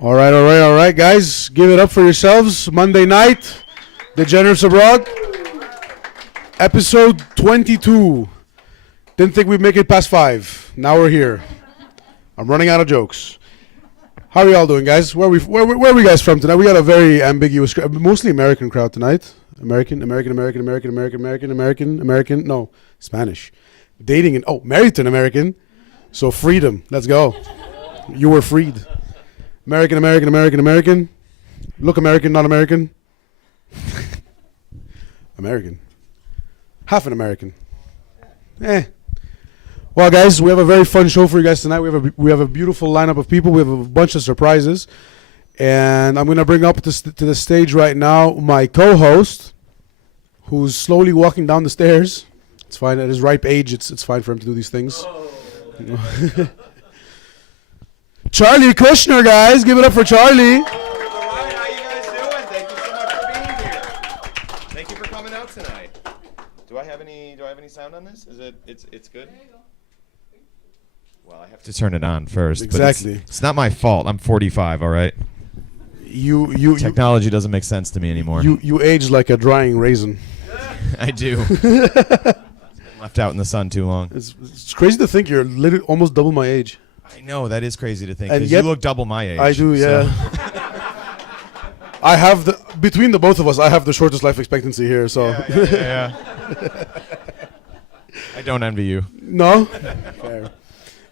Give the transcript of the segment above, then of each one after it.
All right, guys. Give it up for yourselves. Monday night, Degenerates Abroad, episode 22. Didn't think we'd make it past 5. Now we're here. I'm running out of jokes. How are y'all doing, guys? Where are we guys from tonight? We got a very ambiguous, mostly American crowd tonight. American. No, Spanish. Dating and married to an American. So freedom. Let's go. You were freed. American. Look American, not American. American. Half an American. Well, guys, we have a very fun show for you guys tonight. We have a beautiful lineup of people. We have a bunch of surprises. And I'm going to bring up to the stage right now my co-host, who's slowly walking down the stairs. It's fine. At his ripe age, it's fine for him to do these things. Charlie Kushner, guys. Give it up for Charlie. All right, how you guys doing? Thank you so much for being here. Thank you for coming out tonight. Do I have any sound on this? Is it's good? Well, I have to turn it on first. Exactly. But it's not my fault. I'm 45, all right? Technology doesn't make sense to me anymore. You age like a drying raisin. I do. Left out in the sun too long. It's crazy to think you're literally almost double my age. I know, that is crazy to think, And because yet- you look double my age. I do, yeah. I have between the both of us, I have the shortest life expectancy here. So Yeah. I don't envy you. no, fair.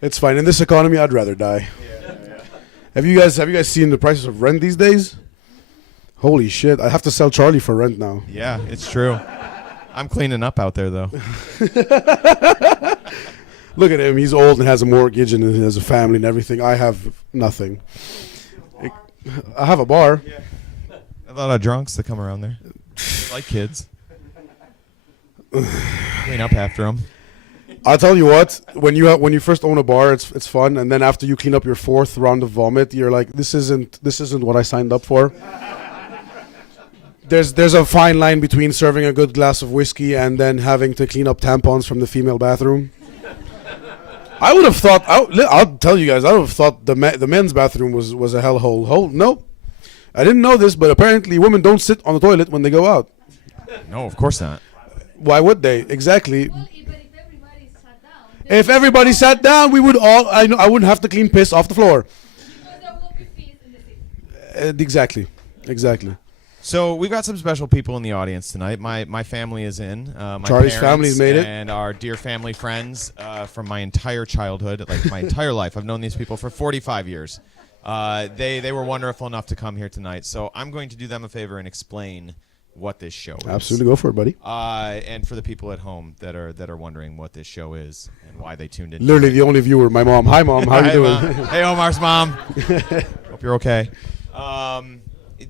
It's fine. In this economy, I'd rather die. Yeah. Have you guys seen the prices of rent these days? Holy shit! I have to sell Charlie for rent now. Yeah, it's true. I'm cleaning up out there, though. Look at him. He's old and has a mortgage and he has a family and everything. I have nothing. I have a bar. Yeah. A lot of drunks that come around there. Like kids. Clean up after them. I'll tell you what. When you first own a bar, it's fun, and then after you clean up your 4th round of vomit, you're like, this isn't what I signed up for. There's a fine line between serving a good glass of whiskey and then having to clean up tampons from the female bathroom. I would have thought. I'll tell you guys. I would have thought the men's bathroom was a hellhole. No, I didn't know this, but apparently women don't sit on the toilet when they go out. No, of course not. Why would they? Exactly. Well, but if everybody sat down, If everybody sat down, we would all. I wouldn't have to clean piss off the floor. because there will be fees in the city. Exactly. So we've got some special people in the audience tonight. My family is in. My Charlie's parents family's made it. And our dear family friends from my entire childhood, like my entire life. I've known these people for 45 years. They were wonderful enough to come here tonight. So I'm going to do them a favor and explain what this show is. Absolutely, go for it, buddy. And for the people at home that are wondering what this show is and why they tuned in. Literally the only viewer, my mom. Hi, mom. How you Hi, doing? Mom. Hey, Omar's mom. Hope you're okay.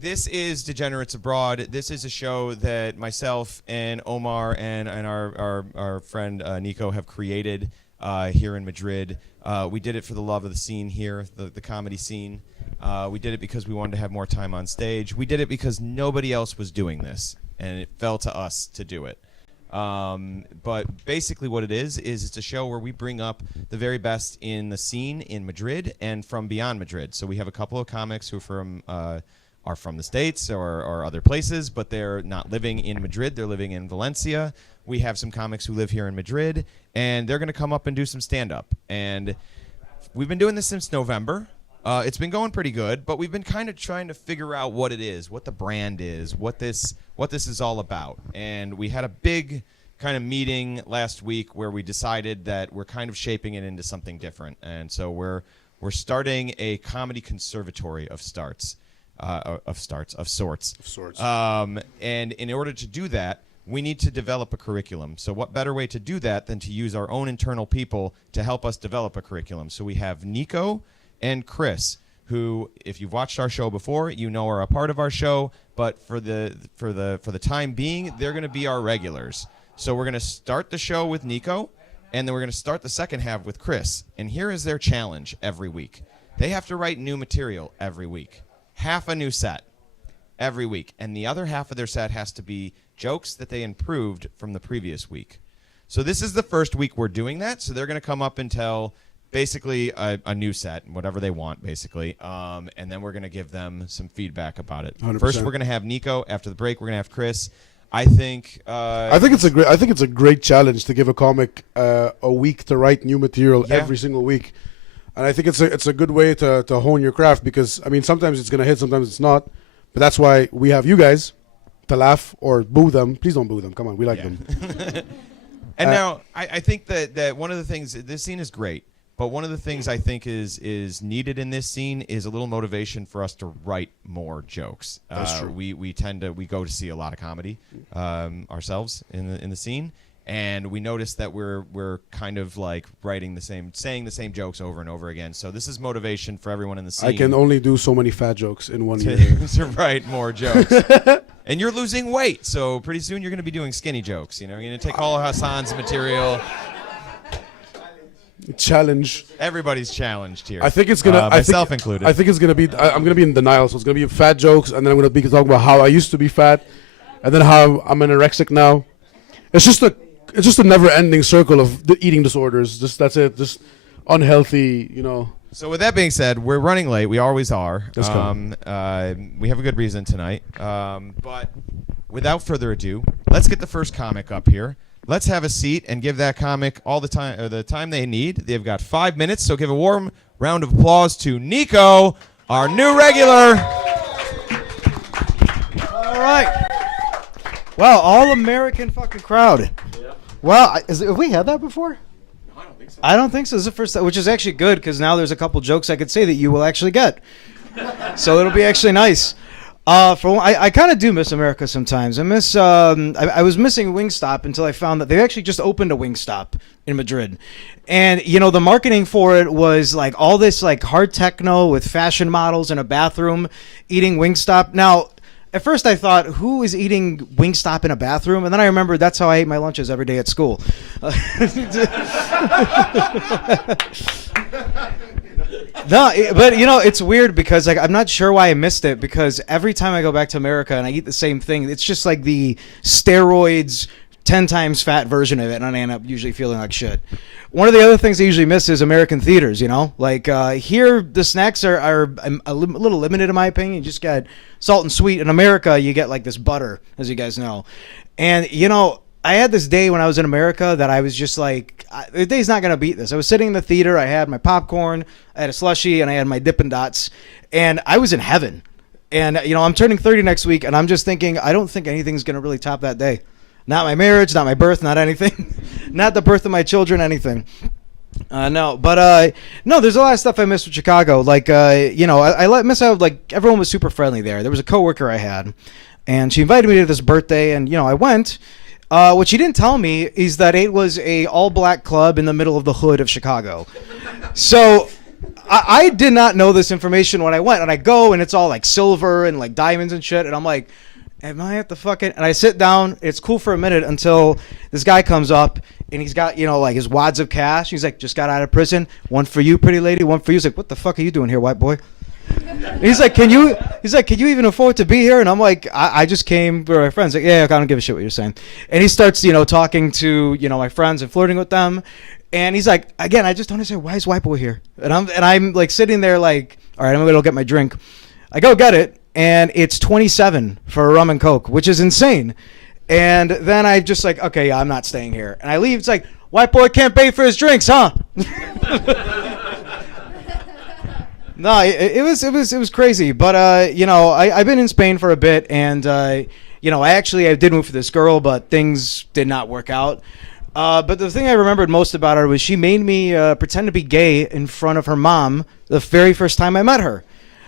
This is Degenerates Abroad. This is a show that myself and Omar and our friend Nico have created here in Madrid. We did it for the love of the scene here, the comedy scene. We did it because we wanted to have more time on stage. We did it because nobody else was doing this, and it fell to us to do it. But basically what it is it's a show where we bring up the very best in the scene in Madrid and from beyond Madrid. So we have a couple of comics who are from the States or other places, but they're not living in Madrid. They're living in Valencia. We have some comics who live here in Madrid, and they're going to come up and do some stand-up. And we've been doing this since November. It's been going pretty good, but we've been kind of trying to figure out what it is, what the brand is, what this is all about. And we had a big kind of meeting last week where we decided that we're kind of shaping it into something different. And so we're starting a comedy conservatory of sorts. And in order to do that, we need to develop a curriculum. So what better way to do that than to use our own internal people to help us develop a curriculum? So we have Nico and Chris, who, if you've watched our show before, you know are a part of our show. But for the time being, they're going to be our regulars. So we're going to start the show with Nico, and then we're going to start the second half with Chris. And here is their challenge every week. They have to write new material every week. Half a new set every week. And the other half of their set has to be jokes that they improved from the previous week. So this is the first week we're doing that. So they're going to come up and tell basically a new set, whatever they want, basically. And then we're going to give them some feedback about it. 100%. First, we're going to have Nico. After the break, we're going to have Chris. I think it's a great challenge to give a comic a week to write new material every single week, and I think it's a good way to hone your craft, because I mean sometimes it's gonna hit, sometimes it's not, but that's why we have you guys to laugh or boo them. Please don't boo them. Come on, we like them. And now I think that one of the things, this scene is great. But one of the things I think is needed in this scene is a little motivation for us to write more jokes. That's true. We go to see a lot of comedy ourselves in the scene, and we notice that we're kind of like saying the same jokes over and over again. So this is motivation for everyone in the scene. I can only do so many fat jokes in one year. To write more jokes. And you're losing weight, so pretty soon you're going to be doing skinny jokes. You're going to take all of Hassan's material. Challenge. Everybody's challenged here. I think it's gonna, myself included. I think it's gonna be. I'm gonna be in denial. So it's gonna be fat jokes, and then I'm gonna be talking about how I used to be fat, and then how I'm anorexic now. It's just a never-ending circle of the eating disorders. That's it. Just unhealthy, So with that being said, we're running late. We always are. Let's go. We have a good reason tonight. But without further ado, let's get the first comic up here. Let's have a seat and give that comic all the time they need. They've got 5 minutes, so give a warm round of applause to Nico, our new regular. All right. Wow, all-American fucking crowd. Yeah. Wow, have we had that before? No, I don't think so. I don't think so. This is the first time, which is actually good, because now there's a couple jokes I could say that you will actually get. So it'll be actually nice. I kind of do miss America sometimes. I miss. I was missing Wingstop until I found that they actually just opened a Wingstop in Madrid, and the marketing for it was like all this like hard techno with fashion models in a bathroom eating Wingstop. Now, at first I thought, who is eating Wingstop in a bathroom? And then I remembered that's how I ate my lunches every day at school. No, but it's weird because like I'm not sure why I missed it, because every time I go back to America and I eat the same thing, it's just like the steroids 10 times fat version of it, and I end up usually feeling like shit. One of the other things I usually miss is American theaters, like here the snacks are a little limited in my opinion. You just got salt and sweet. In America, you get like this butter, as you guys know. And I had this day when I was in America that I was just like, the day's not going to beat this. I was sitting in the theater. I had my popcorn, I had a slushie, and I had my Dippin' Dots. And I was in heaven. And, I'm turning 30 next week, and I'm just thinking, I don't think anything's going to really top that day. Not my marriage, not my birth, not anything. Not the birth of my children, anything. No, there's a lot of stuff I missed with Chicago. Like, I miss out, like, everyone was super friendly there. There was a coworker I had, and she invited me to this birthday, and, I went. What she didn't tell me is that it was a all-black club in the middle of the hood of Chicago. So I did not know this information when I went, and I go, and it's all like silver and like diamonds and shit, and I'm like, am I at the fucking... And I sit down, it's cool for a minute until this guy comes up, and he's got, like his wads of cash. He's like, just got out of prison. One for you, pretty lady, one for you. He's like, what the fuck are you doing here, white boy? He's like, can you even afford to be here? And I'm like, I just came for my friends. Like, yeah, I don't give a shit what you're saying. And he starts, talking to, my friends and flirting with them. And he's like, again, I just don't understand, why is white boy here? And I'm like sitting there like, all right, I'm gonna go get my drink. I go get it, and it's $27 for a rum and coke, which is insane. And then I just like, okay, yeah, I'm not staying here. And I leave. It's like, white boy can't pay for his drinks, huh? No, it was crazy, but I've been in Spain for a bit, and I did move for this girl, but things did not work out. But the thing I remembered most about her was she made me pretend to be gay in front of her mom the very first time I met her.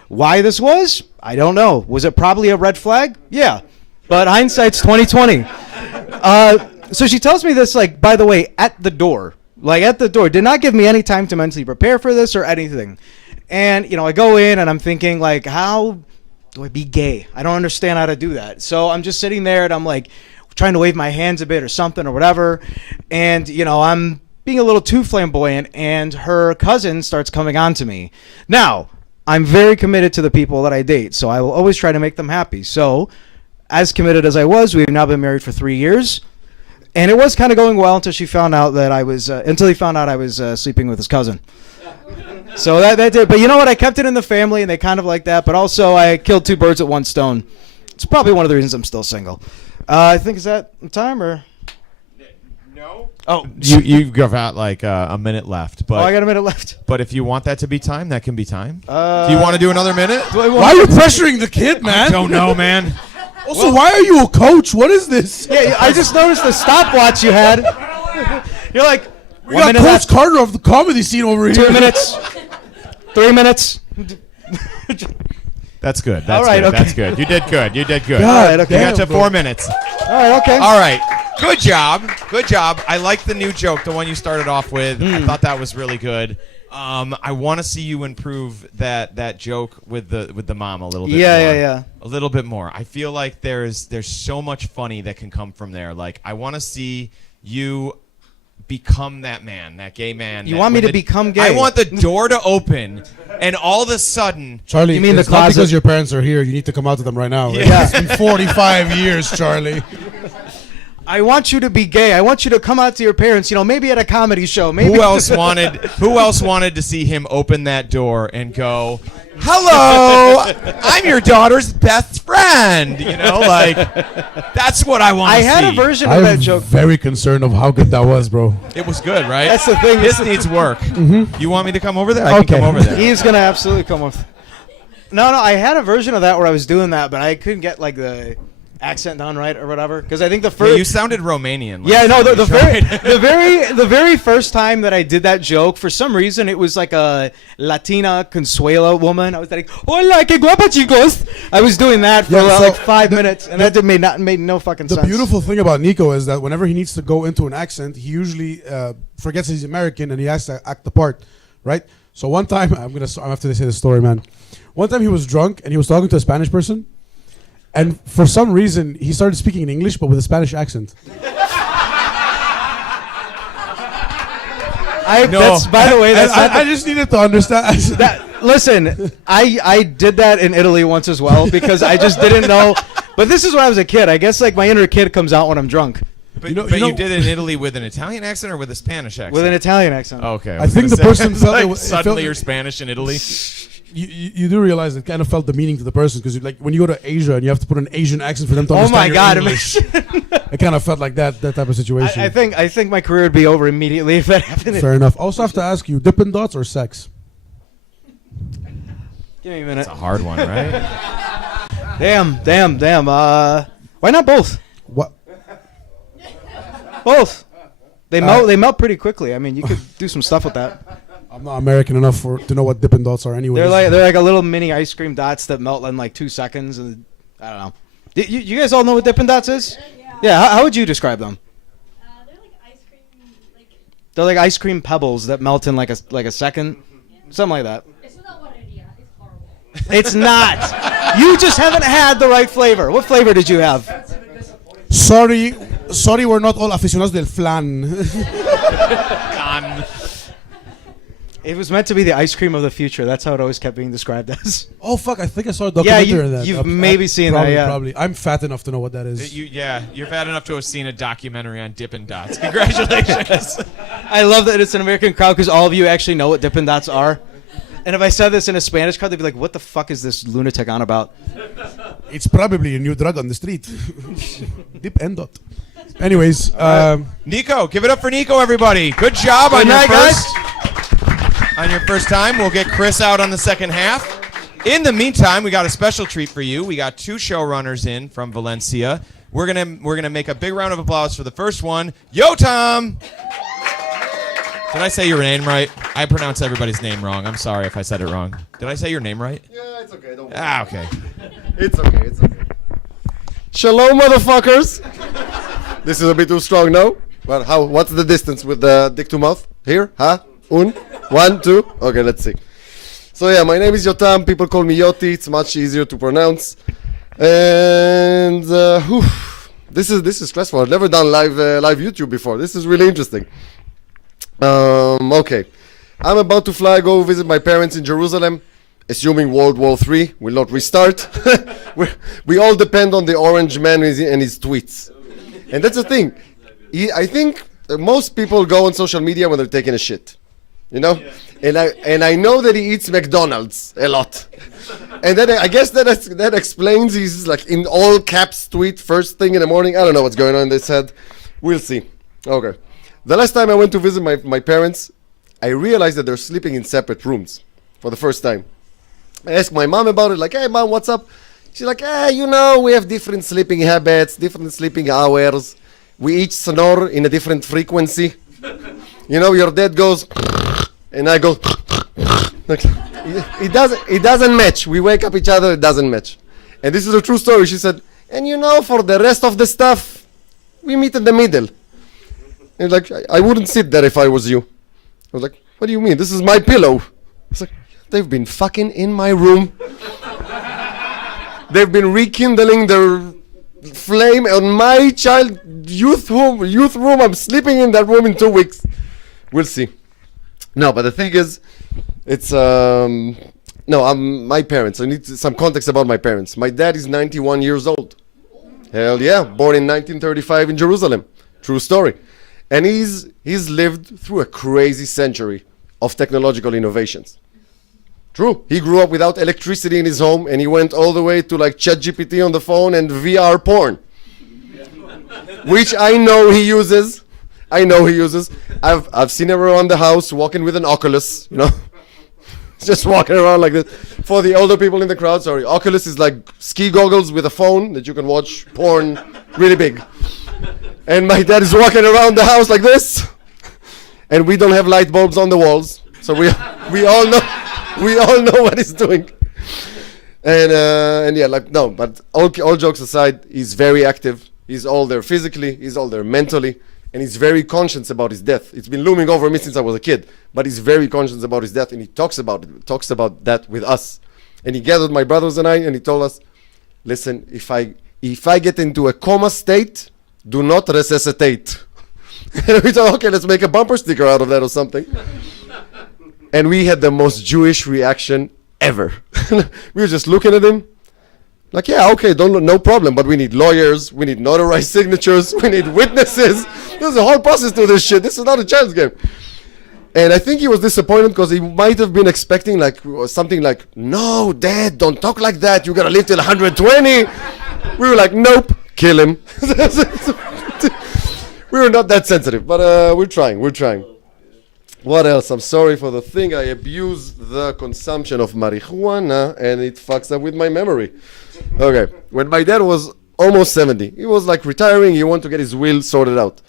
Why this was? I don't know. Was it probably a red flag? Yeah, but hindsight's 2020. So she tells me this, like, by the way, at the door, did not give me any time to mentally prepare for this or anything. And, I go in and I'm thinking, like, how do I be gay? I don't understand how to do that. So I'm just sitting there and I'm like trying to wave my hands a bit or something or whatever. And, I'm being a little too flamboyant, and her cousin starts coming on to me. Now, I'm very committed to the people that I date, so I will always try to make them happy. So as committed as I was, we've now been married for 3 years. And it was kind of going well until she found out that until he found out I was sleeping with his cousin. So that did. But you know what? I kept it in the family, and they kind of like that. But also, I killed 2 birds at one stone. It's probably one of the reasons I'm still single. I think, is that time or? No. Oh, You've got like a minute left, but I got a minute left. But if you want that to be time, that can be time. Do you want to do another minute? Why are you pressuring the kid, man? I don't know, man. Also, why are you a coach? What is this? Yeah, I just noticed the stopwatch you had. You're like, We got Coach Carter of the comedy scene over here. 2 minutes. 3 minutes. That's good. That's All right, good. okay. That's good. You did good. You did good. God All right, okay. You got to damn, 4 minutes. All right, okay. All right. Good job. Good job. I like the new joke, the one you started off with. I thought that was really good. I want to see you improve that joke with the mom a little bit more. Yeah. A little bit more. I feel like there's so much funny that can come from there. Like, I want to see you become that man, that gay man. You want me to become gay? I want the door to open, and all of a sudden, Charlie, You mean it's the not closet? because your parents are here. You need to come out to them right now. Yeah. It's been 45 years, Charlie. I want you to be gay. I want you to come out to your parents. Maybe at a comedy show. Maybe. who else wanted to see him open that door and go, "Hello, I'm your daughter's best friend." Like, that's what I want I to see. had a version of I'm that joke. very concerned of how good that was, bro. It was good, right? That's the thing. This needs work. You want me to come over there? I can Okay. come over there. He's gonna absolutely come with. No, I had a version of that where I was doing that, but I couldn't get like the accent done right or whatever. Because I think the Yeah, first. you sounded Romanian. Yeah, no, last the time you very, tried. the very first time that I did that joke, for some reason, it was like a Latina Consuela woman. I was like, "Hola, qué guapa, chicos." I was doing that for Yeah, so like 5 minutes, and that made no fucking The sense. beautiful thing about Nico is that whenever he needs to go into an accent, he usually forgets he's American and he has to act the part, right? So one time, I'm after say the story, man. One time he was drunk and he was talking to a Spanish person, and for some reason he started speaking in English but with a Spanish accent. That's, by the way, that's not I just needed to understand. Listen, I did that in Italy once as well because I just didn't know. But this is when I was a kid. I guess like my inner kid comes out when I'm drunk But, You know- but you you know- did it in Italy with an Italian accent or with a Spanish accent? with an Italian accent. Okay. I think the person felt like it was- it suddenly felt- you're Spanish in Italy. You do realize it kind of felt demeaning to the person because like when you go to Asia and you have to put an Asian accent for them to Oh understand my your God! English. It kind of felt like that type of situation. I think my career would be over immediately if that happened. Fair enough. Also have to ask you, Dippin' Dots or sex? Give me a minute. It's a hard one, right? Damn. Why not both? What? Both. They melt pretty quickly. I mean, you could do some stuff with that. I'm not American enough to know what Dippin' Dots are anyway. They're like a little mini ice cream dots that melt in like 2 seconds, and I don't know. You guys all know what Dippin' Dots is? Yeah. How would you describe them? They're like ice cream, like They're like ice cream pebbles that melt in like a second, something like that. it's not what idea. It's horrible. It's not. You just haven't had the right flavor. What flavor did you have? Sorry, we're not all aficionados del flan. It was meant to be the ice cream of the future. That's how it always kept being described as. Oh fuck! I think I saw a Yeah, documentary on that. you've maybe seen that, probably, yeah. Probably. I'm fat enough to know what that is. You're fat enough to have seen a documentary on Dippin' Dots. Congratulations. I love that it's an American crowd because all of you actually know what Dippin' Dots are. And if I said this in a Spanish crowd, they'd be like, "What the fuck is this lunatic on about?" It's probably a new drug on the street. Dip and dot. Anyways, Nico, give it up for Nico, everybody. Good job on Good your night, first. On your first time, we'll get Chris out on the second half. In the meantime, we got a special treat for you. We got 2 showrunners in from Valencia. We're gonna make a big round of applause for the first one. Yo, Tom. Did I say your name right? I pronounce everybody's name wrong. I'm sorry if I said it wrong. Did I say your name right? Yeah, it's okay. Don't worry. Ah, okay. It's okay. It's okay. Shalom, motherfuckers. This is a bit too strong, no? But how? What's the distance with the dick to mouth? Here? Huh? 1, 2. Okay, let's see. So yeah, my name is Yotam. People call me Yoti. It's much easier to pronounce. And this is stressful. I've never done live YouTube before. This is really interesting. Okay. I'm about to go visit my parents in Jerusalem, assuming World War III will not restart. We all depend on the orange man and his tweets. And that's the thing. I think most people go on social media when they're taking a shit, you know, and I know that he eats McDonald's a lot, and then I guess that explains he's like in all caps tweet first thing in the morning. I don't know what's going on in this head. We'll see. Okay, the last time I went to visit my parents, I realized that they're sleeping in separate rooms for the first time. I asked my mom about it, like, hey mom, what's up? She's like, you know, we have different sleeping habits, different sleeping hours. We each snore in a different frequency. You know, your dad goes, and I go, like, it doesn't match. We wake up each other, it doesn't match. And this is a true story. She said, and you know, for the rest of the stuff, we meet in the middle. And like, I wouldn't sit there if I was you. I was like, what do you mean? This is my pillow. It's like, they've been fucking in my room. They've been rekindling their flame on my child youth room. I'm sleeping in that room in 2 weeks. We'll see. No, but the thing is, it's my parents. I need some context about my parents. My dad is 91 years old. Hell yeah, born in 1935 in Jerusalem. True story. And he's lived through a crazy century of technological innovations. True. He grew up without electricity in his home, and he went all the way to like ChatGPT on the phone and VR porn, which I know he uses. I've seen him around the house walking with an Oculus, you know, just walking around like this. For the older people in the crowd, sorry, Oculus is like ski goggles with a phone that you can watch porn really big. And my dad is walking around the house like this, and we don't have light bulbs on the walls, so we all know. We all know what he's doing. And yeah, like, no, but all jokes aside, he's very active. He's all there physically, he's all there mentally, and he's very conscious about his death. It's been looming over me since I was a kid, but he's very conscious about his death, and he talks about that with us. And he gathered my brothers and I, and he told us, listen, if I get into a coma state, do not resuscitate. And we thought, okay, let's make a bumper sticker out of that or something. And we had the most Jewish reaction ever. We were just looking at him, like, yeah, okay, no problem, but we need lawyers, we need notarized signatures, we need witnesses. There's a whole process to this shit. This is not a child's game. And I think he was disappointed because he might have been expecting like something like, no, Dad, don't talk like that. You gotta live till 120. We were like, nope, kill him. We were not that sensitive, but we're trying. What else? I'm sorry for the thing. I abuse the consumption of marijuana and it fucks up with my memory. Okay. When my dad was almost 70, he was like retiring. He wanted to get his will sorted out.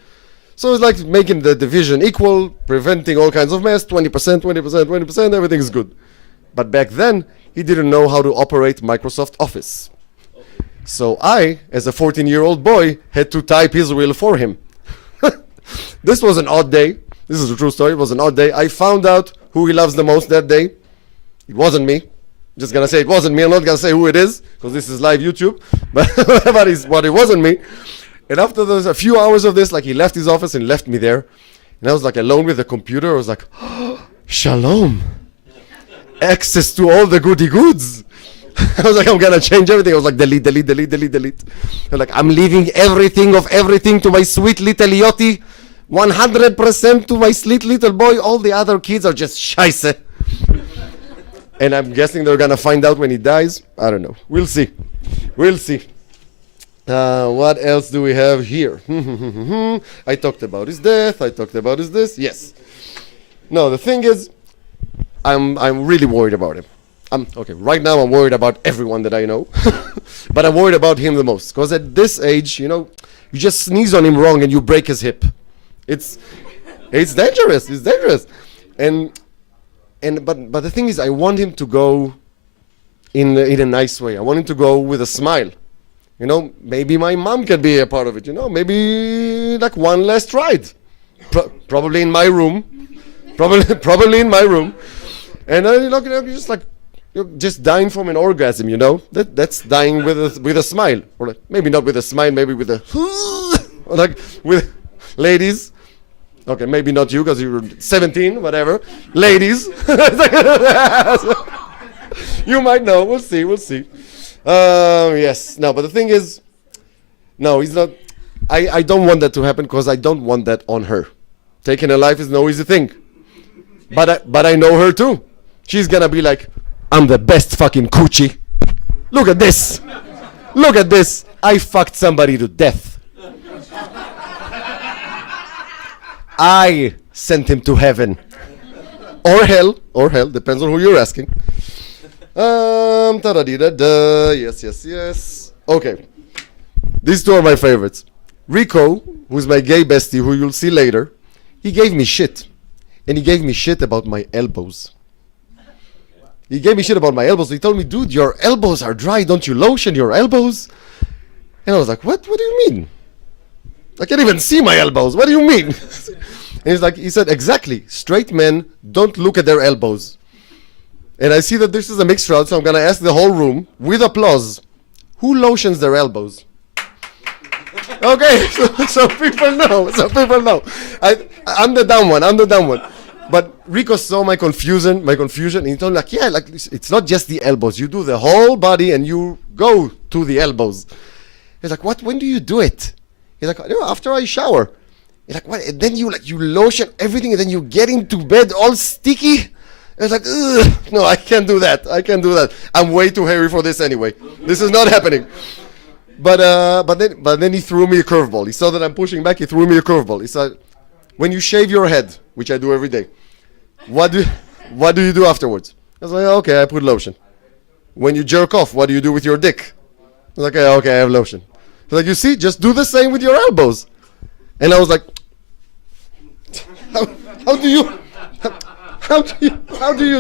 So it's like making the division equal, preventing all kinds of mess, 20%, 20%, 20%, everything's good. But back then, he didn't know how to operate Microsoft Office. So I, as a 14-year-old boy, had to type his will for him. This was an odd day. This is a true story. It was an odd day. I found out who he loves the most that day. It wasn't me. I'm just going to say it wasn't me. I'm not going to say who it is because this is live YouTube. But it wasn't me. And after a few hours of this, like he left his office and left me there. And I was like alone with the computer. I was like, oh, shalom. Access to all the goody goods. I was like, I'm going to change everything. I was like, delete. I was like, I'm leaving everything to my sweet little Yoti. 100% to my sweet little boy. All the other kids are just scheisse. And I'm guessing they're gonna find out when he dies. I don't know. We'll see. What else do we have here? I talked about his death. I talked about his this. Yes. No, the thing is, I'm really worried about him. Okay. Right now, I'm worried about everyone that I know, but I'm worried about him the most because at this age, you know, you just sneeze on him wrong and you break his hip. It's dangerous. It's dangerous. But the thing is, I want him to go in a nice way. I want him to go with a smile. You know, maybe my mom can be a part of it. You know, maybe like one last ride, probably in my room, probably in my room. And you're just like you're just dying from an orgasm. You know, that's dying with a smile, or like, maybe not with a smile, maybe with a or like with. Ladies, okay, maybe not you because you were 17, whatever. Ladies, you might know. We'll see. Yes, no, but the thing is, no, he's not. I don't want that to happen because I don't want that on her. Taking a life is no easy thing. But I know her too. She's gonna be like, I'm the best fucking coochie. Look at this. Look at this. I fucked somebody to death. I sent him to heaven. Or hell, depends on who you're asking. Ta-da-dee-da-da. Yes. Okay. These two are my favorites. Rico, who's my gay bestie, who you'll see later, he gave me shit. And he gave me shit about my elbows. He gave me shit about my elbows. He told me, dude, your elbows are dry. Don't you lotion your elbows? And I was like, what? What do you mean? I can't even see my elbows. What do you mean? And he said, exactly. Straight men don't look at their elbows. And I see that this is a mixed crowd, so I'm going to ask the whole room, with applause, who lotions their elbows? Okay, so people know. I'm the dumb one. But Rico saw my confusion, and he told me, like, yeah, like, it's not just the elbows. You do the whole body, and you go to the elbows. He's like, what? When do you do it? He's like, after I shower. He's like, what? And then you lotion everything, and then you get into bed all sticky. I was like, ugh, no, I can't do that. I'm way too hairy for this anyway. This is not happening. But then he threw me a curveball. He saw that I'm pushing back. He threw me a curveball. He said, when you shave your head, which I do every day, what do you do afterwards? I was like, okay, I put lotion. When you jerk off, what do you do with your dick? I was like, okay, I have lotion. He's like, you see, just do the same with your elbows. And I was like, how do you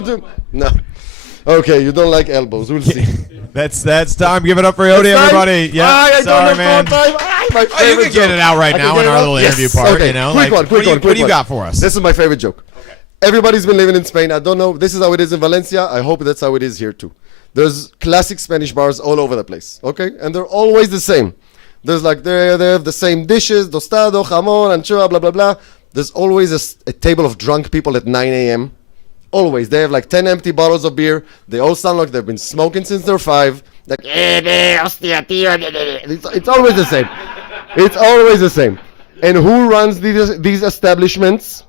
do? No. Okay, you don't like elbows. We'll see. That's time. Give it up for Yodi, everybody. Yeah, sorry, man. My You can get it out right now in our little interview part. Okay. You know, Quick one. What do you got for us? This is my favorite joke. Okay. Everybody's been living in Spain. I don't know. This is how it is in Valencia. I hope that's how it is here too. There's classic Spanish bars all over the place. Okay, and they're always the same. There's like they have the same dishes: tostado, jamón, anchoa, blah blah blah. There's always a table of drunk people at 9 a.m. Always. They have like 10 empty bottles of beer. They all sound like they've been smoking since they're 5. Like, it's always the same. It's always the same. And who runs these establishments?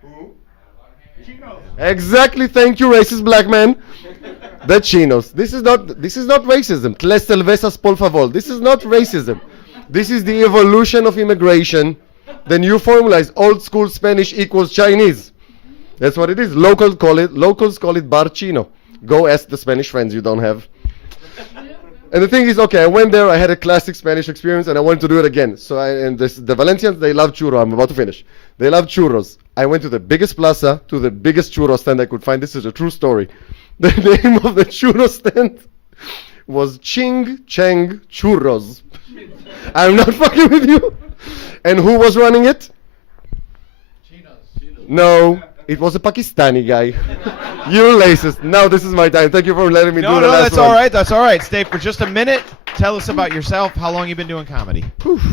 Who? Exactly. Thank you, racist black man. The chinos. This is not racism. Tres cervezas, por favor. This is not racism. This is the evolution of immigration. The new formula is old school Spanish equals Chinese. That's what it is. Locals call it bar chino. Go ask the Spanish friends you don't have. And the thing is, okay, I went there. I had a classic Spanish experience, and I wanted to do it again. So the Valencians, they love churro. I'm about to finish. They love churros. I went to the biggest plaza, to the biggest churro stand I could find. This is a true story. The name of the churro stand was Ching Cheng Churros. I'm not fucking with you. And who was running it? No, it was a Pakistani guy. You're racist. Now this is my time. Thank you for letting me do the last one. No, that's all right. That's all right. Stay for just a minute. Tell us about yourself. How long you been doing comedy?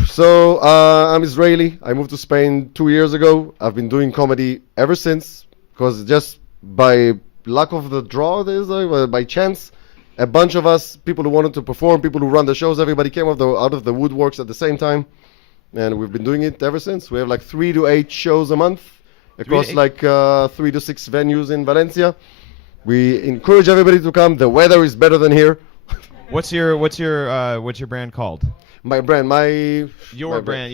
So I'm Israeli. I moved to Spain 2 years ago. I've been doing comedy ever since, because just by luck of the draw, by chance, a bunch of us, people who wanted to perform, people who run the shows, everybody came out of the woodworks at the same time, and we've been doing it ever since. We have like 3 to 8 shows a month across like 3 to 6 venues in Valencia. We encourage everybody to come. The weather is better than here. What's your brand called? My brand, Your brand.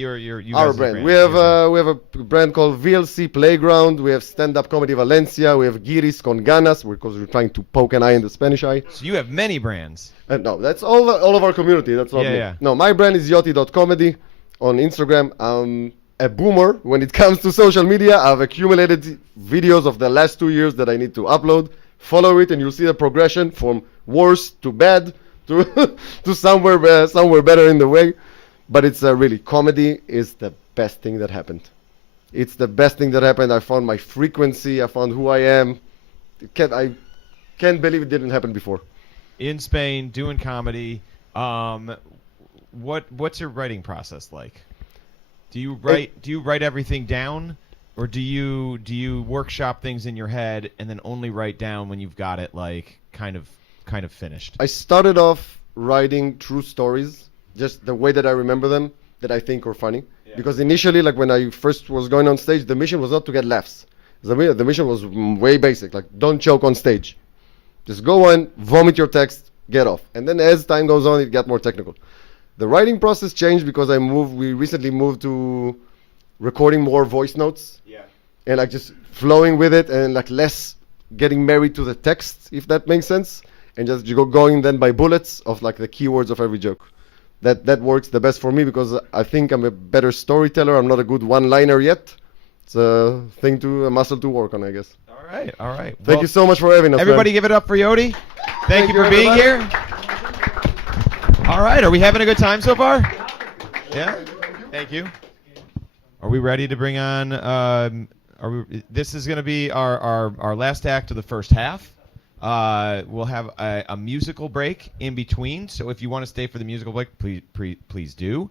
Our brand. We have a brand called VLC Playground. We have Stand Up Comedy Valencia. We have Giris con Ganas, because we're trying to poke an eye in the Spanish eye. So you have many brands. No, that's all of our community. That's not me. Yeah. No, my brand is yoti.comedy on Instagram. I'm a boomer when it comes to social media. I've accumulated videos of the last 2 years that I need to upload. Follow it, and you'll see the progression from worse to bad to somewhere better in the way. But it's really, comedy is the best thing that happened. It's the best thing that happened. I found my frequency. I found who I am. I can't believe it didn't happen before. In Spain, doing comedy. What's your writing process like? Do you write everything down, or do you workshop things in your head and then only write down when you've got it like kind of finished? I started off writing true stories, just the way that I remember them. that I think are funny. Because initially, like when I first was going on stage, the mission was not to get laughs. The mission was way basic, like don't choke on stage. Just go on, vomit your text, get off. And then as time goes on, it got more technical. The writing process changed because we recently moved to recording more voice notes. Yeah. And like just flowing with it and like less getting married to the text, if that makes sense. And just going then by bullets of like the keywords of every joke. That works the best for me because I think I'm a better storyteller. I'm not a good one-liner yet. It's a muscle to work on, I guess. All right. Thank you so much for having us. Everybody man. give it up for Yodi. Thank you for being here. All right, are we having a good time so far? Yeah? Thank you. Are we ready to bring on, this is going to be our last act of the first half. We'll have a musical break in between, so if you want to stay for the musical break, please do.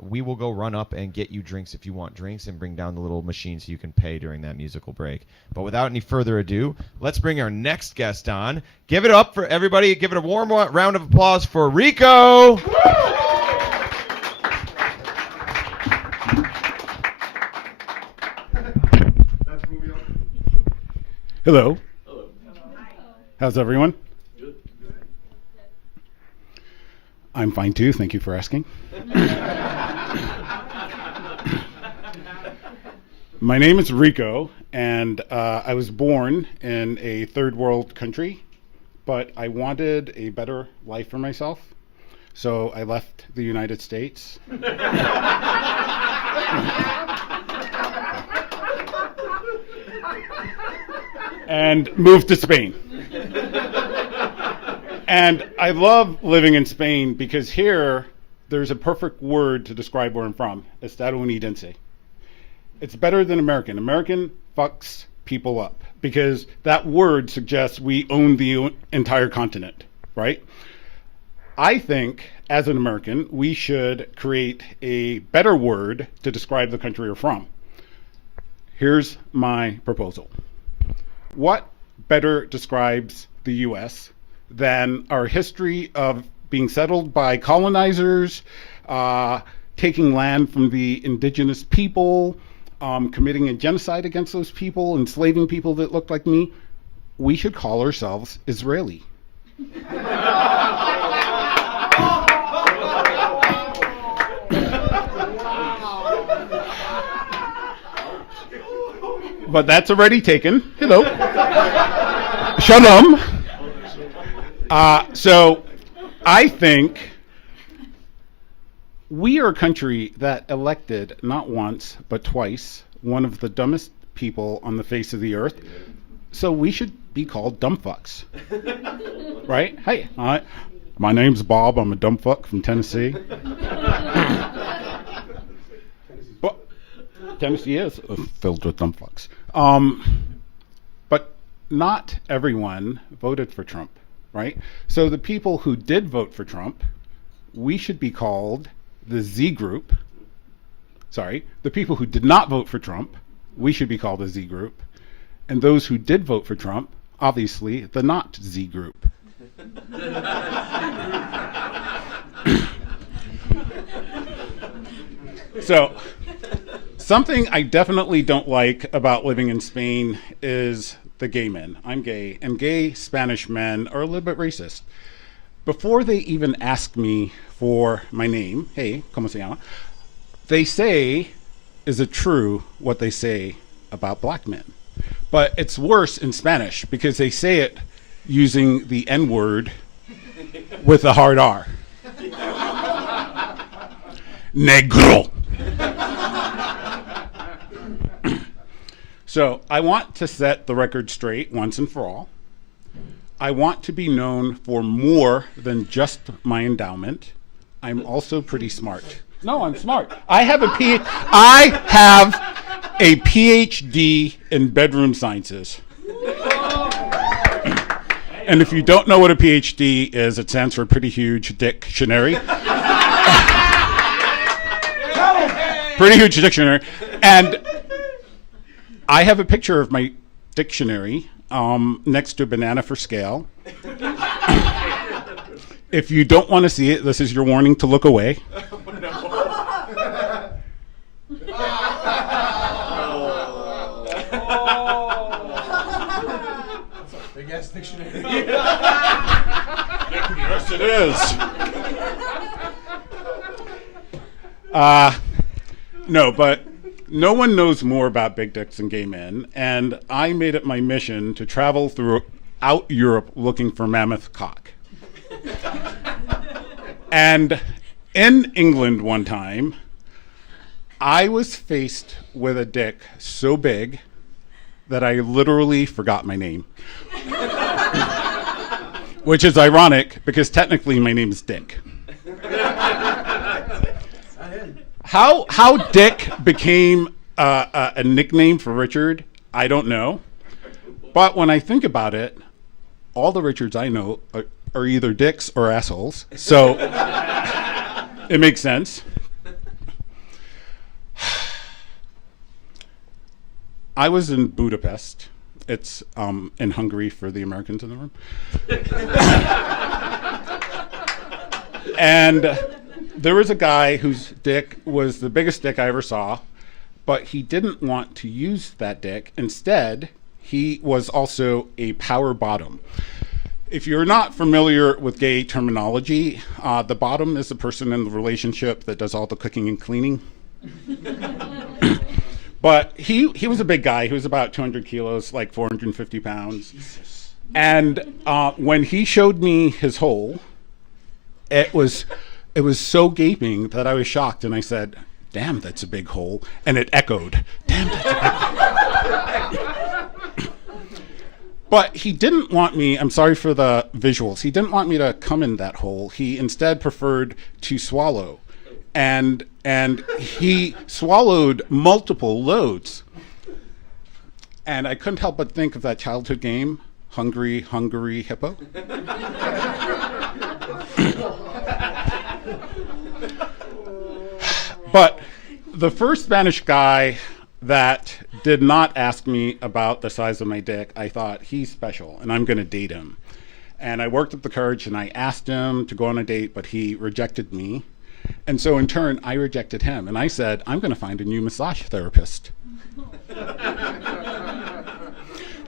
We will go run up and get you drinks if you want drinks and bring down the little machine so you can pay during that musical break. But without any further ado, let's bring our next guest on. Give it up for everybody. Give it a warm round of applause for Rico. Hello. How's everyone? Good. I'm fine too. Thank you for asking. My name is Rico, and I was born in a third world country, but I wanted a better life for myself, so I left the United States. And moved to Spain. And I love living in Spain because here there's a perfect word to describe where I'm from, estadounidense. It's better than American. American fucks people up because that word suggests we own the entire continent, right? I think as an American, we should create a better word to describe the country we're from. Here's my proposal. What better describes the U.S. than our history of being settled by colonizers, taking land from the indigenous people, committing a genocide against those people, enslaving people that looked like me? We should call ourselves Israeli. But that's already taken. Hello. Shalom. So I think we are a country that elected not once, but twice, one of the dumbest people on the face of the earth. So we should be called dumb fucks. Right? Hey, my name's Bob. I'm a dumb fuck from Tennessee. But Tennessee is filled with dumb fucks. But not everyone voted for Trump, right? So the people who did vote for Trump, we should be called the Z group. Sorry, the people who did not vote for Trump, we should be called the Z group. And those who did vote for Trump, obviously, the not Z group. So, something I definitely don't like about living in Spain is the gay men. I'm gay, and gay Spanish men are a little bit racist. Before they even ask me for my name, hey, ¿cómo se llama? They say, is it true what they say about black men? But it's worse in Spanish because they say it using the N-word with a hard R. Negro. So I want to set the record straight once and for all. I want to be known for more than just my endowment. I'm also pretty smart. No, I'm smart. I have a PhD in bedroom sciences. And if you don't know what a PhD is, it stands for Pretty Huge Dictionary. Pretty Huge Dictionary. And I have a picture of my dictionary next to a banana for scale. If you don't want to see it, this is your warning to look away. dictionary. Yes, it is. No, but no one knows more about big dicks than gay men, and I made it my mission to travel throughout Europe looking for mammoth cock. And in England one time, I was faced with a dick so big that I literally forgot my name. Which is ironic because technically my name is Dick. How Dick became a nickname for Richard, I don't know. But when I think about it, all the Richards I know are either dicks or assholes. So it makes sense. I was in Budapest. It's in Hungary for the Americans in the room. And there was a guy whose dick was the biggest dick I ever saw, but he didn't want to use that dick. Instead, he was also a power bottom. If you're not familiar with gay terminology, the bottom is the person in the relationship that does all the cooking and cleaning. But he was a big guy. He was about 200 kilos, like 450 pounds. Jesus. And when he showed me his hole, it was so gaping that I was shocked. And I said, damn, that's a big hole. And it echoed, damn, that's a big hole. But he didn't want me, I'm sorry for the visuals, he didn't want me to come in that hole. He instead preferred to swallow. And he swallowed multiple loads. And I couldn't help but think of that childhood game, Hungry, Hungry Hippo. But the first Spanish guy that did not ask me about the size of my dick, I thought, he's special, and I'm going to date him. And I worked up the courage, and I asked him to go on a date, but he rejected me. And so in turn, I rejected him. And I said, I'm going to find a new massage therapist.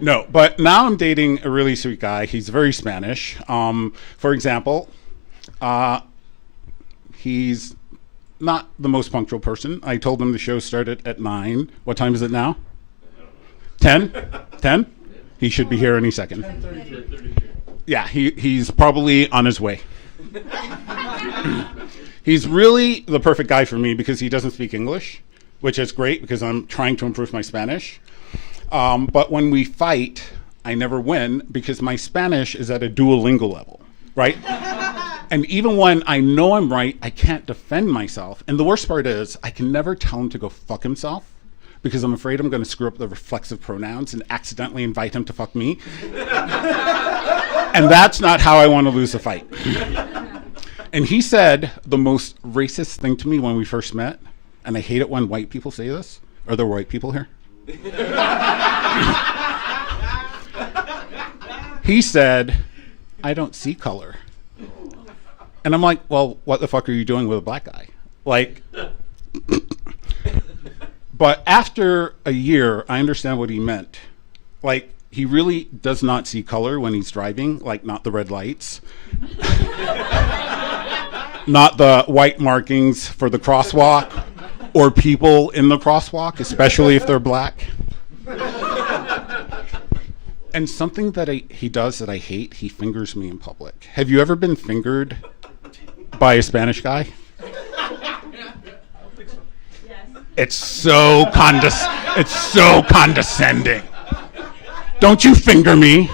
No, but now I'm dating a really sweet guy. He's very Spanish. For example, he's not the most punctual person. I told him the show started at 9. What time is it now? 10? 10? He should be here any second. 10:33. Yeah, he's probably on his way. He's really the perfect guy for me because he doesn't speak English, which is great because I'm trying to improve my Spanish. But when we fight, I never win because my Spanish is at a Duolingo level, right? And even when I know I'm right, I can't defend myself. And the worst part is I can never tell him to go fuck himself because I'm afraid I'm going to screw up the reflexive pronouns and accidentally invite him to fuck me. And that's not how I want to lose a fight. And he said the most racist thing to me when we first met, and I hate it when white people say this. Are there white people here? He said, I don't see color. And I'm like, well, what the fuck are you doing with a black guy? Like, but after a year, I understand what he meant. Like, he really does not see color when he's driving, like not the red lights. Not the white markings for the crosswalk or people in the crosswalk, especially if they're black. And something that he does that I hate, he fingers me in public. Have you ever been fingered by a Spanish guy? It's so condescending. Don't you finger me.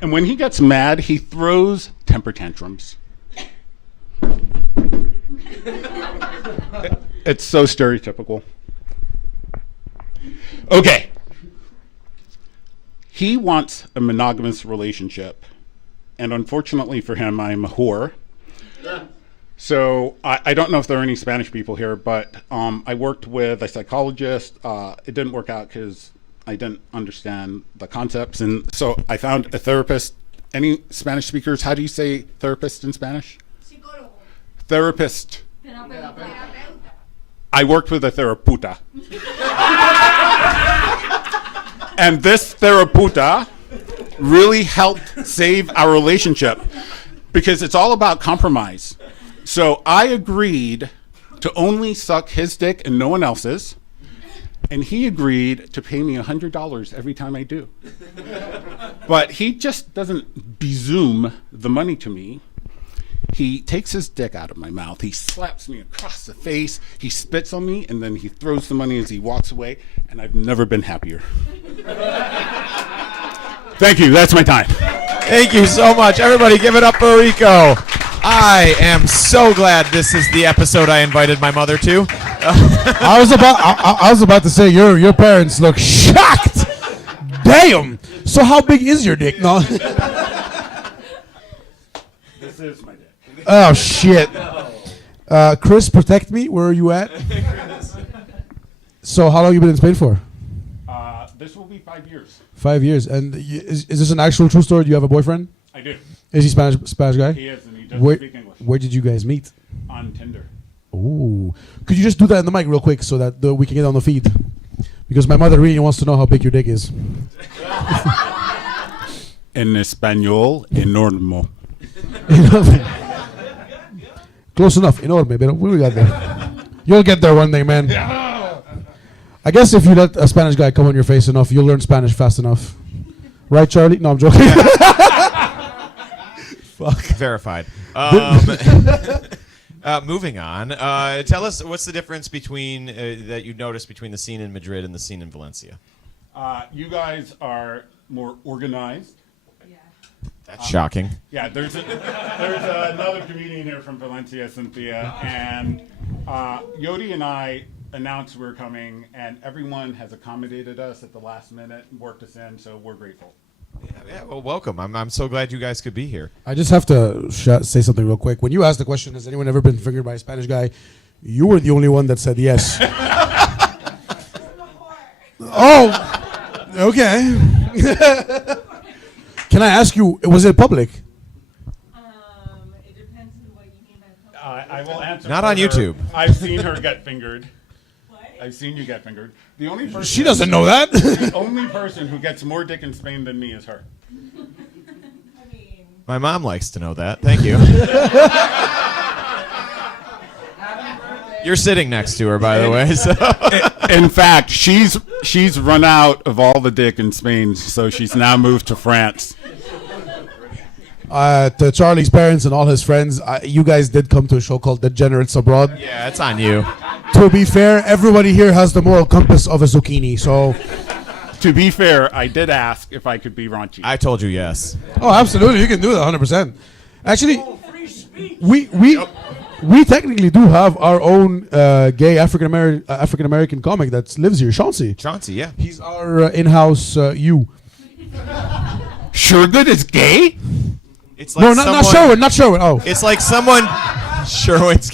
And when he gets mad, he throws temper tantrums. It's so stereotypical. Okay. He wants a monogamous relationship. And unfortunately for him, I'm a whore. So I don't know if there are any Spanish people here, but I worked with a psychologist. It didn't work out because I didn't understand the concepts. And so I found a therapist. Any Spanish speakers? How do you say therapist in Spanish? Psicólogo. Therapist. Terapeuta. I worked with a therapeuta. And this therapeuta really helped save our relationship because it's all about compromise. So I agreed to only suck his dick and no one else's, and he agreed to pay me $100 every time I do. But he just doesn't bezoom the money to me. He takes his dick out of my mouth, he slaps me across the face, he spits on me, and then he throws the money as he walks away, and I've never been happier. Thank you, that's my time. Thank you so much. Everybody give it up for Rico. I am so glad this is the episode I invited my mother to. I was about to say your parents look shocked. Damn. So how big is your dick? No. This is my dick. Oh shit. Chris, protect me. Where are you at? So how long you been in Spain for? This will be 5 years. 5 years. And is this an actual true story? Do you have a boyfriend? I do. Is he Spanish guy? He is, and he doesn't Where, speak English. where did you guys meet? On Tinder. Ooh. Could you just do that in the mic real quick so that we can get on the feed? Because my mother really wants to know how big your dick is. En español, enorme. Close enough. Enorme, but we got there. You'll get there one day, man. I guess if you let a Spanish guy come on your face enough, you'll learn Spanish fast enough. Right, Charlie? No, I'm joking. Fuck. Verified. Moving on. Tell us what's the difference between that you noticed between the scene in Madrid and the scene in Valencia. You guys are more organized. That's shocking. Yeah, there's another comedian here from Valencia, Cynthia, and Yodi and I announced we're coming, and everyone has accommodated us at the last minute, worked us in, so we're grateful. Yeah, well, welcome. I'm so glad you guys could be here. I just have to say something real quick. When you asked the question, has anyone ever been fingered by a Spanish guy? You were the only one that said yes. Oh, okay. Can I ask you, was it public? It depends on what you mean by public. I will answer. Not for on her. YouTube. I've seen her get fingered. What? I've seen you get fingered. The only person She doesn't know that. The only person who gets more dick in Spain than me is her. I mean, My mom likes to know that. Thank you. You're sitting next to her, by the way. So. In fact, she's run out of all the dick in Spain, so she's now moved to France. To Charlie's parents and all his friends, you guys did come to a show called Degenerates Abroad. Yeah, it's on you. To be fair, everybody here has the moral compass of a zucchini, so... To be fair, I did ask if I could be raunchy. I told you yes. Oh, absolutely, you can do that 100%. Actually, we technically do have our own gay African American comic that lives here, Chauncey. Chauncey, yeah. He's our in-house you. Suregood is gay? It's like No, not Sherwin. Oh, It's like someone. Sherwin's.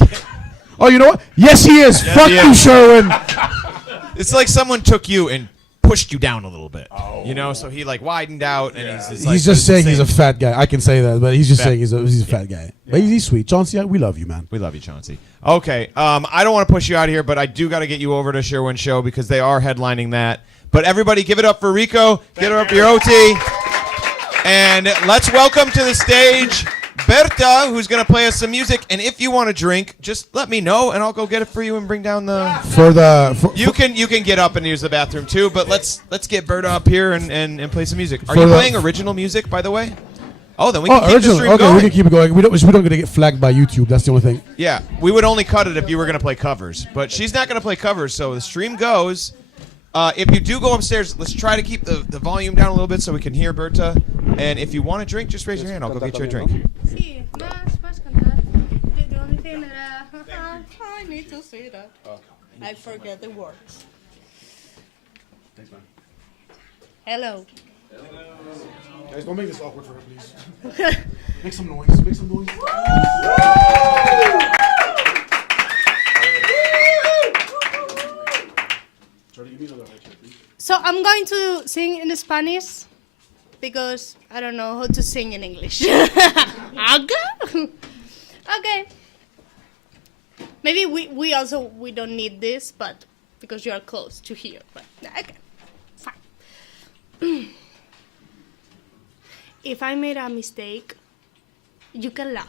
oh, you know what? Yes, he is. Yes, Fuck he you, is. Sherwin. It's like someone took you and pushed you down a little bit. You know, so he like widened out, and He's just saying he's a fat guy. I can say that, but he's just Fat. saying he's a fat guy. But he's sweet. Chauncey, we love you, man. We love you, Chauncey. Okay, I don't want to push you out of here, but I do got to get you over to Sherwin's show because they are headlining that. But everybody, give it up for Rico. Give it up for your OT. And let's welcome to the stage Berta, who's going to play us some music. And if you want a drink, just let me know, and I'll go get it for you and bring down the. You can get up and use the bathroom too, but let's get Berta up here and play some music. Are you playing original music, by the way? Oh, then we can keep the stream going. We can keep it going. We don't going to get flagged by YouTube. That's the only thing. Yeah, we would only cut it if you were going to play covers, but she's not going to play covers, so the stream goes. If you do go upstairs, let's try to keep the volume down a little bit so we can hear Berta. And if you want a drink, just raise your hand. I'll go get you a drink. sí, puedes cantar. The only thing that I need to say that. I forget the words. Thanks, man. Hello. Guys, don't make this awkward for her, please. Make some noise. Make some noise. So I'm going to sing in Spanish because I don't know how to sing in English. Okay. Okay. Maybe we don't need this, but because you are close to here. But okay, fine. if I made a mistake, you can laugh.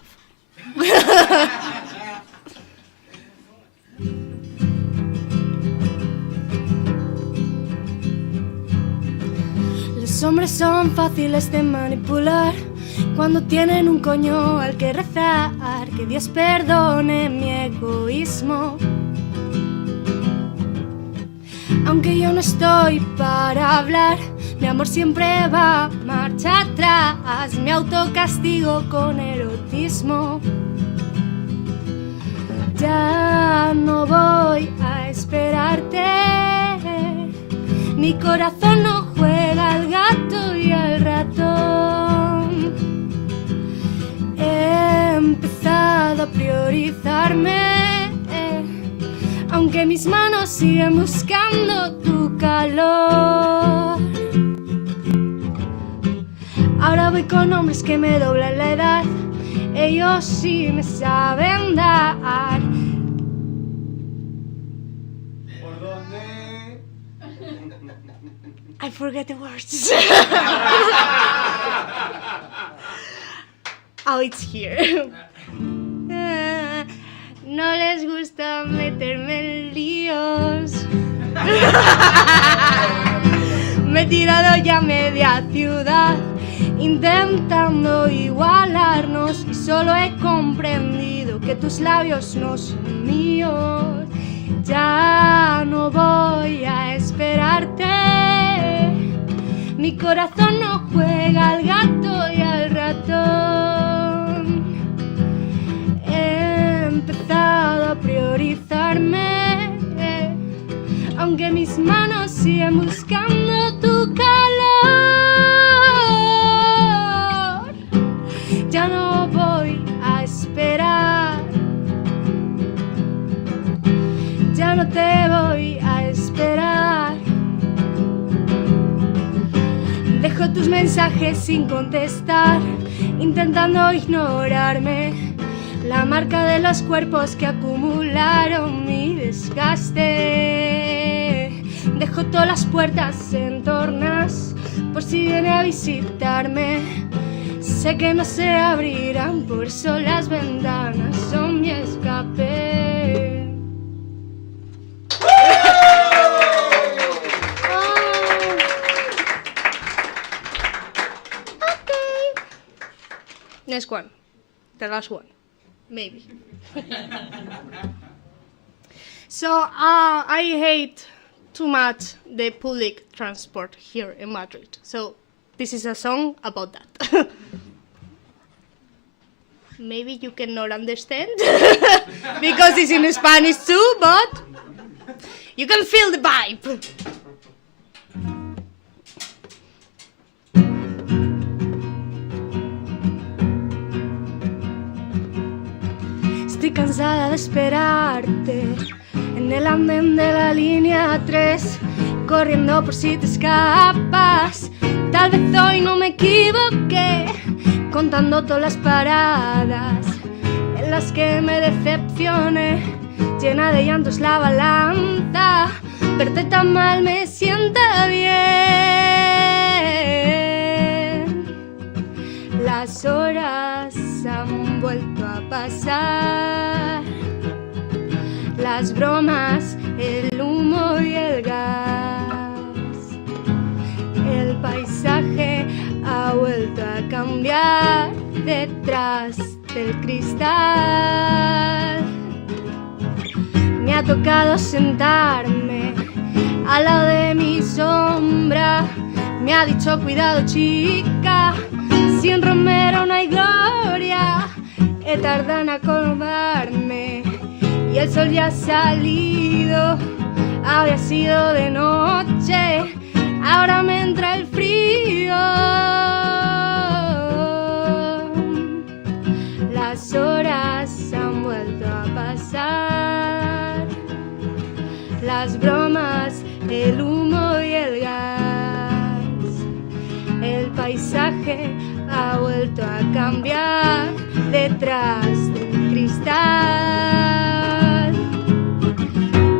Los hombres son fáciles de manipular cuando tienen un coño al que rezar. Que Dios perdone mi egoísmo. Aunque yo no estoy para hablar, mi amor siempre va marcha atrás. Me autocastigo con erotismo. Ya no voy a esperarte. Mi corazón no juega al gato y al ratón. He empezado a priorizarme, aunque mis manos siguen buscando tu calor. Ahora voy con hombres que me doblan la edad. Ellos sí me saben dar. ¿Por dónde? I forget the words. Oh, it's here. No les gusta meterme en líos. Me he tirado ya media ciudad intentando igualarnos y solo he comprendido que tus labios no son míos. Ya no voy a esperarte. Mi corazón no juega al gato y al ratón. He empezado a priorizarme, aunque mis manos siguen buscando tu calor. Ya no voy a esperar. Ya no te voy a esperar. Dejo tus mensajes sin contestar, intentando ignorarme. La marca de los cuerpos que acumularon mi desgaste. Dejo todas las puertas en tornas por si viene a visitarme. Sé que no se abrirán, por eso las ventanas son mi escape. Next one, the last one, maybe. So I hate too much the public transport here in Madrid. So this is a song about that. Maybe you cannot understand because it's in Spanish too, but you can feel the vibe. Estoy cansada de esperarte en el andén de la línea 3, corriendo por si te escapas. Tal vez hoy no me equivoqué, contando todas las paradas en las que me decepcioné. Llena de llantos la balanza, verte tan mal me sienta bien. Las horas han vuelto a pasar, las bromas, el humo y el gas. El paisaje ha vuelto a cambiar detrás del cristal. Me ha tocado sentarme al lado de mi sombra. Me ha dicho cuidado chica, sin Romero no hay gloria. He tardado en acordarme y el sol ya ha salido. Había sido de noche, ahora me entra el frío. Las horas han vuelto a pasar, las bromas, el humo y el gas. El paisaje ha vuelto a cambiar detrás del cristal.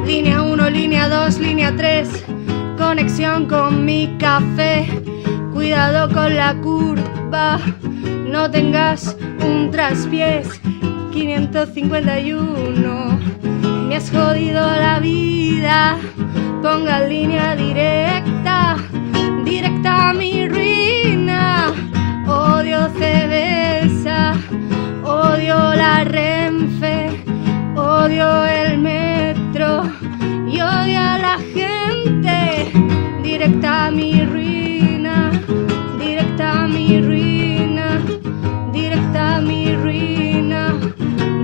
Línea 1, línea 2, línea 3, conexión con mi café. Cuidado con la curva, no tengas un traspiés. 551, me has jodido la vida. Ponga línea directa, directa a mi ruina. Odio Cebesa, odio la Renfe, odio el metro y odio a la gente. Directa a mi ruina, directa a mi ruina, directa a mi ruina,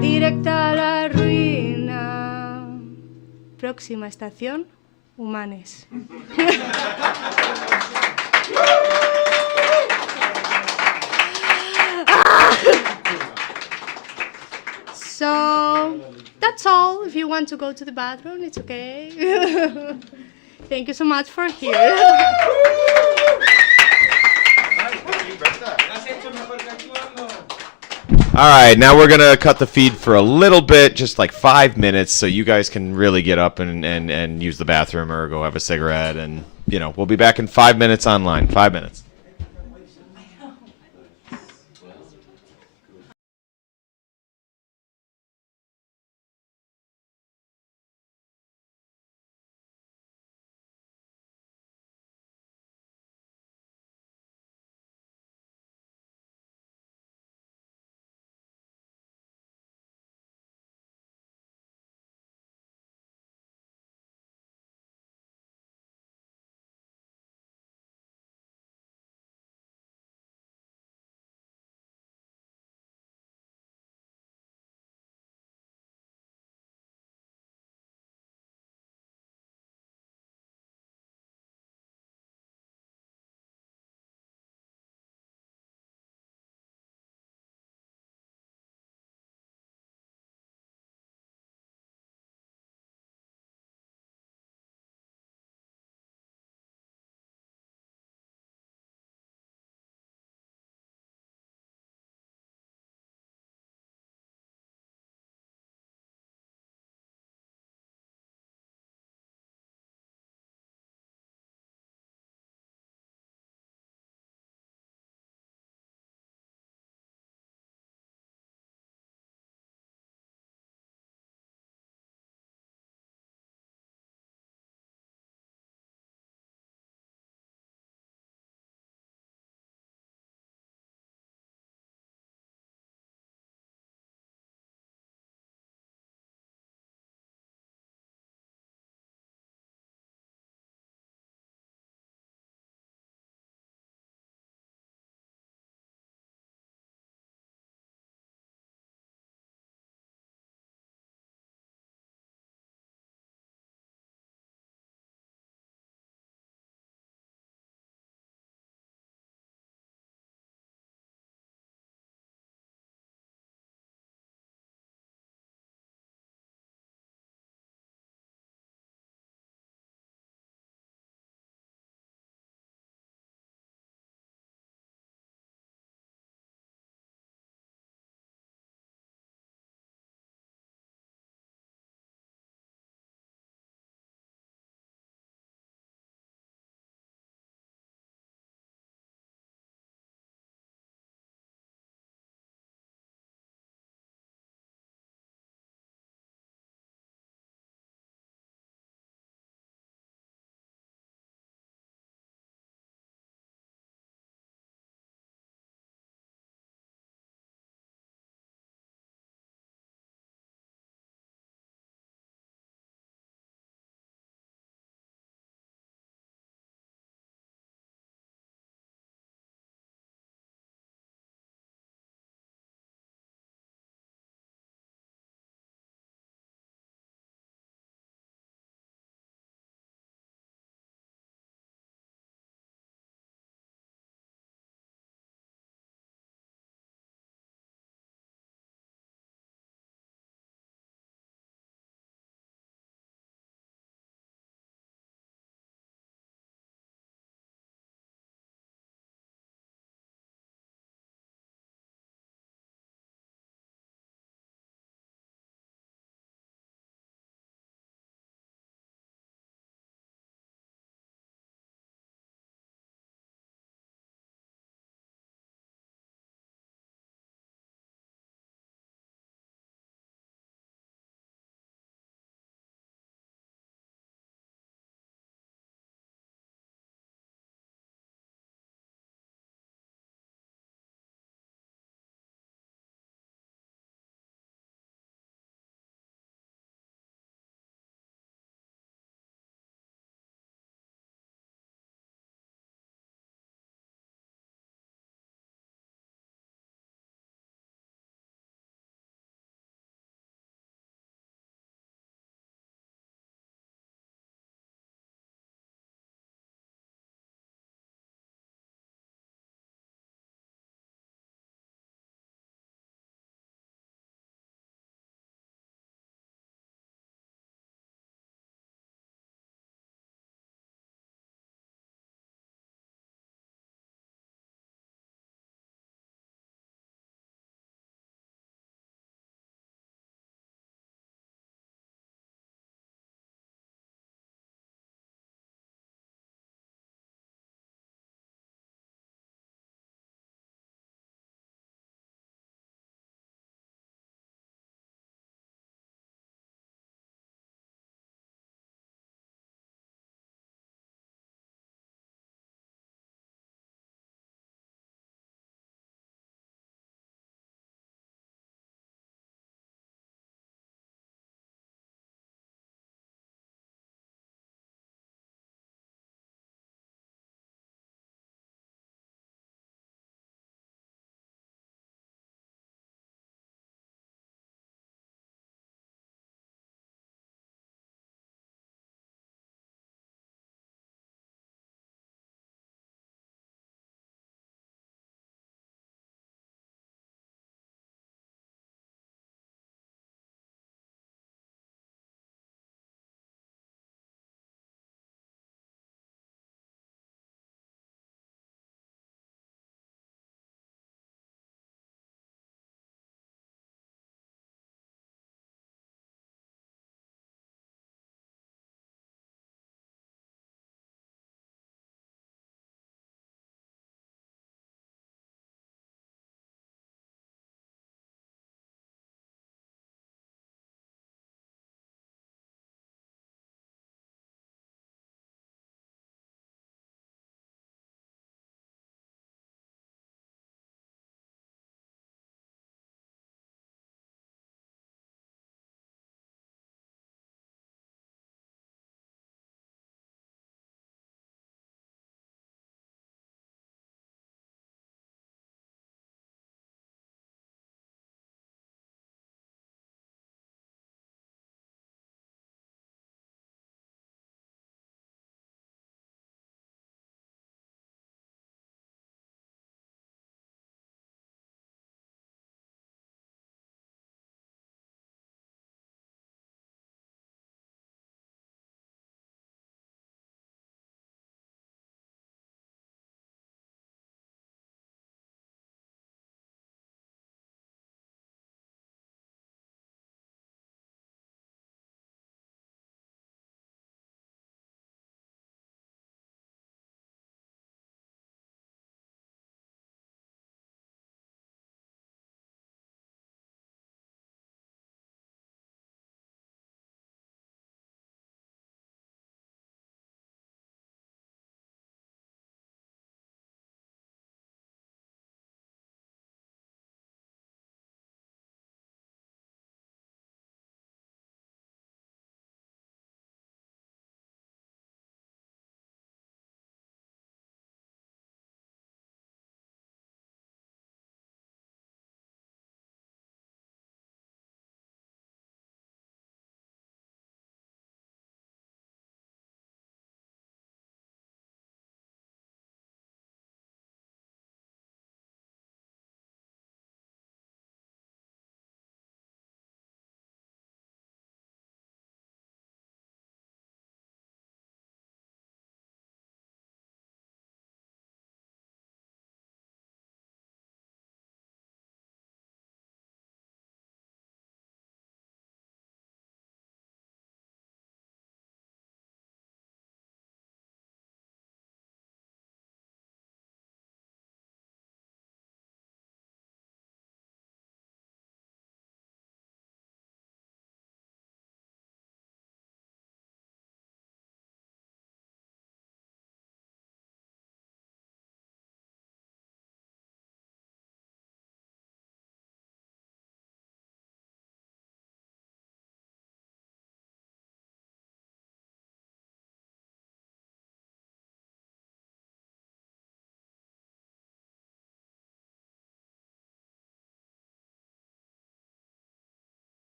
directa a la ruina. Próxima estación, Humanes. So that's all. If you want to go to the bathroom, it's okay. Thank you so much for here. All right, now we're gonna cut the feed for a little bit, just like 5 minutes, so you guys can really get up and use the bathroom or go have a cigarette, and we'll be back in 5 minutes online. 5 minutes.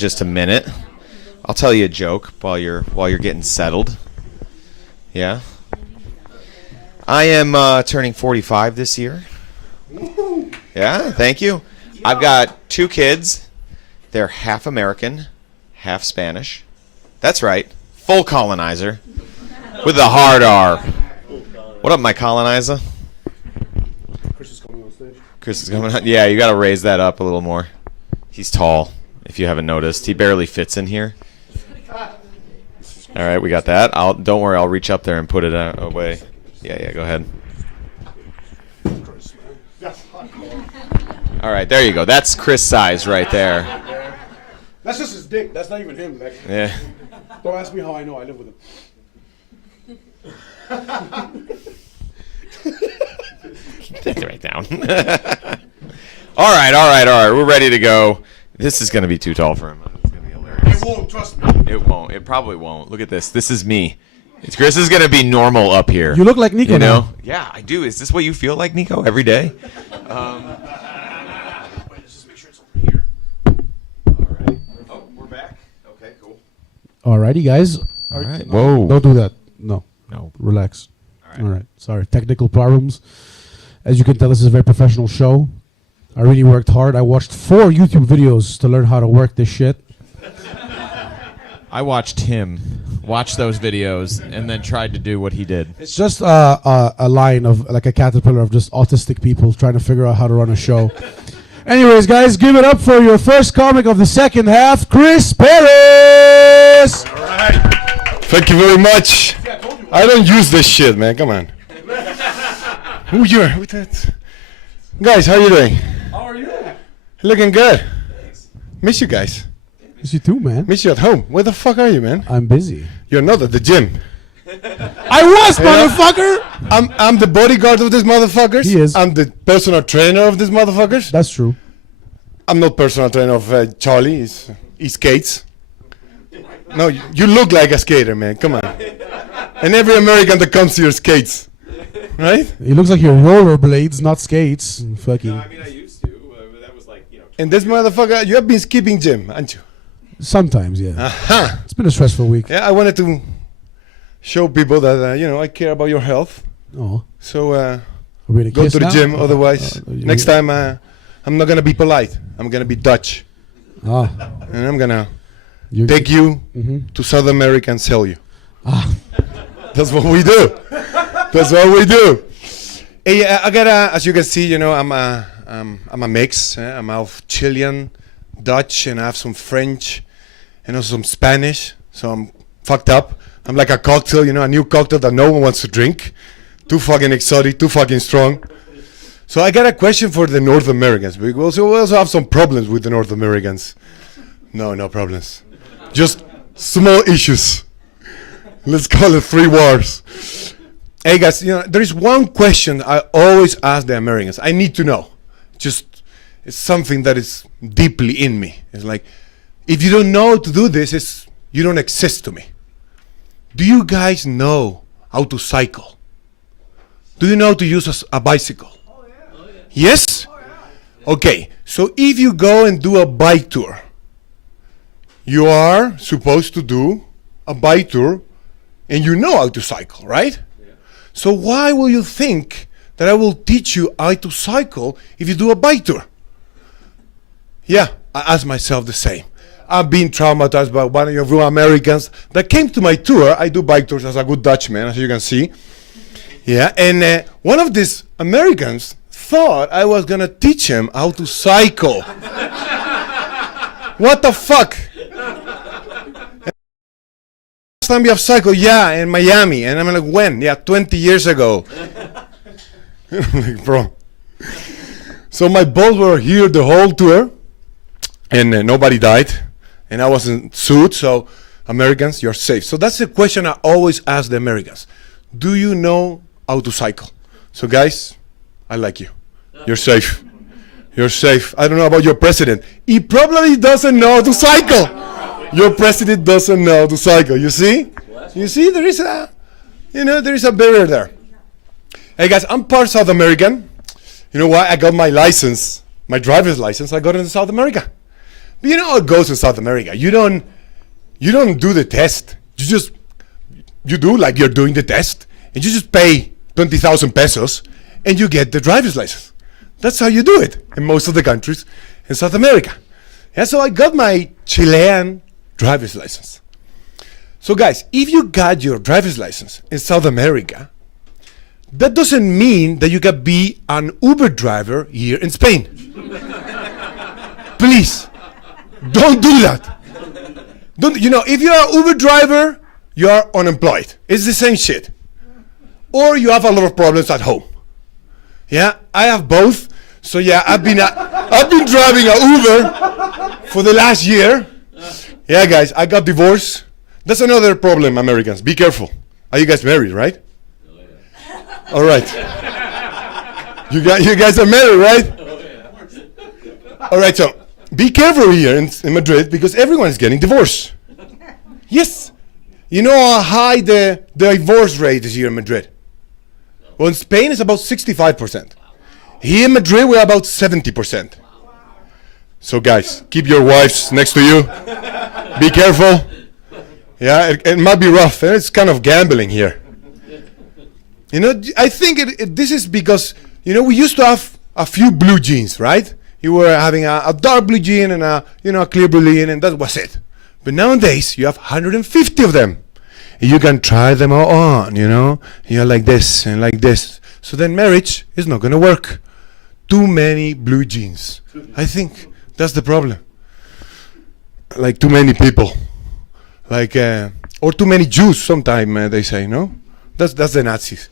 just a minute. I'll tell you a joke while you're getting settled. Yeah. I am turning 45 this year. Yeah, thank you. I've got 2 kids. They're half American, half Spanish. That's right. Full colonizer with the hard R. What up, my colonizer? Chris is coming on stage. Chris is coming on. Yeah, you got to raise that up a little more. He's tall, if you haven't noticed. He barely fits in here. All right, we got that. Don't worry, I'll reach up there and put it away. Yeah, go ahead. All right, there you go. That's Chris size right there. That's just his dick. That's not even him. Like, Yeah. don't ask me how I know. I live with him. Take it right down. All right. We're ready to go. This is going to be too tall for him. It's going to be hilarious. It won't, trust me. It won't. It probably won't. Look at this. This is me. Chris is going to be normal up here. You look like Nico You know? now. Yeah, I do. Is this what you feel like, Nico, every day? Wait, let's just make sure it's over here. All right. Oh, we're back. Okay, cool. Alrighty, guys. All right. Whoa. Don't do that. No. No. Relax. right. All right. Sorry. Technical problems. As you can tell, this is a very professional show. I really worked hard. I watched 4 YouTube videos to learn how to work this shit. I watched him watch those videos and then tried to do what he did. It's just a line of like a caterpillar of just autistic people trying to figure out how to run a show. Anyways, guys, give it up for your first comic of the second half, Chris Paris. All right. Thank you very much. I don't use this shit, man. Come on. Who you? Who that? Guys, how you doing? How are you? Looking good. Miss you guys. Miss you too, man. Miss you at home. Where the fuck are you, man? I'm busy. You're not at the gym. I was, motherfucker. I'm the bodyguard of these motherfuckers. He is. I'm the personal trainer of these motherfuckers. That's true. I'm not personal trainer of Charlie. He skates. No, you look like a skater, man. Come on. And every American that comes here skates, right? He looks like your rollerblades, not skates. Fucking. I used to. That was like, And this motherfucker, you have been skipping gym, haven't you? Sometimes, yeah. Huh. It's been a stressful week. Yeah, I wanted to show people that I care about your health. Oh, So are we gonna go kiss to the now? gym. Otherwise, next time I'm not gonna be polite. I'm gonna be Dutch, Ah, and I'm gonna you're take you Mhm. to South America and sell you. Ah, That's what we do. That's what we do. Hey, I got as you can see, I'm a mix. I'm half Chilean, Dutch, and I have some French, and also some Spanish. So I'm fucked up. I'm like a cocktail, a new cocktail that no one wants to drink. Too fucking exotic, too fucking strong. So I got a question for the North Americans. We also have some problems with the North Americans. No problems. Just small issues. Let's call it 3 wars. Hey guys, there is one question I always ask the Americans. I need to know. It's something that is deeply in me. It's like, if you don't know how to do this, you don't exist to me. Do you guys know how to cycle? Do you know how to use a bicycle? Oh, yeah. Yes? Oh, yeah. Okay, so if you go and do a bike tour, you are supposed to do a bike tour and you know how to cycle, right? Yeah. So why will you think that I will teach you how to cycle if you do a bike tour? Yeah, I ask myself the same. I've been traumatized by one of you Americans that came to my tour. I do bike tours as a good Dutchman, as you can see. Yeah, and one of these Americans thought I was gonna teach him how to cycle. What the fuck? Last time you have cycled, yeah, in Miami. And I'm like, when? Yeah, 20 years ago. I'm like, bro. So my balls were here the whole tour, and nobody died. And I wasn't sued, so Americans, you're safe. So that's the question I always ask the Americans. Do you know how to cycle? So guys, I like you. You're safe. You're safe. I don't know about your president. He probably doesn't know how to cycle. Your president doesn't know how to cycle. You see? You see, there is a barrier there. Hey guys, I'm part South American. You know why? I got my license, my driver's license, I got it in South America. But you know how it goes in South America. You don't do the test. You do like you're doing the test, and you just pay 20,000 pesos, and you get the driver's license. That's how you do it in most of the countries in South America. Yeah, so I got my Chilean driver's license. So guys, if you got your driver's license in South America, that doesn't mean that you can be an Uber driver here in Spain. Please, don't do that. If you're an Uber driver, you are unemployed. It's the same shit. Or you have a lot of problems at home. Yeah, I have both. So yeah, I've been driving an Uber for the last year. Yeah, guys, I got divorced. That's another problem, Americans. Be careful. Are you guys married, right? All right. You guys are married, right? All right, so be careful here in Madrid because everyone is getting divorced. Yes. You know how high the divorce rate is here in Madrid? Well, in Spain, it's about 65%. Here in Madrid, we're about 70%. So guys, keep your wives next to you. Be careful. Yeah, it might be rough. It's kind of gambling here. I think this is because, we used to have a few blue jeans, right? You were having a dark blue jean and a clear blue jean, and that was it. But nowadays, you have 150 of them. And you can try them all on, You're like this and like this. So then marriage is not going to work. Too many blue jeans. I think that's the problem. Like too many people. Like, or too many Jews sometimes they say, no? That's the Nazis.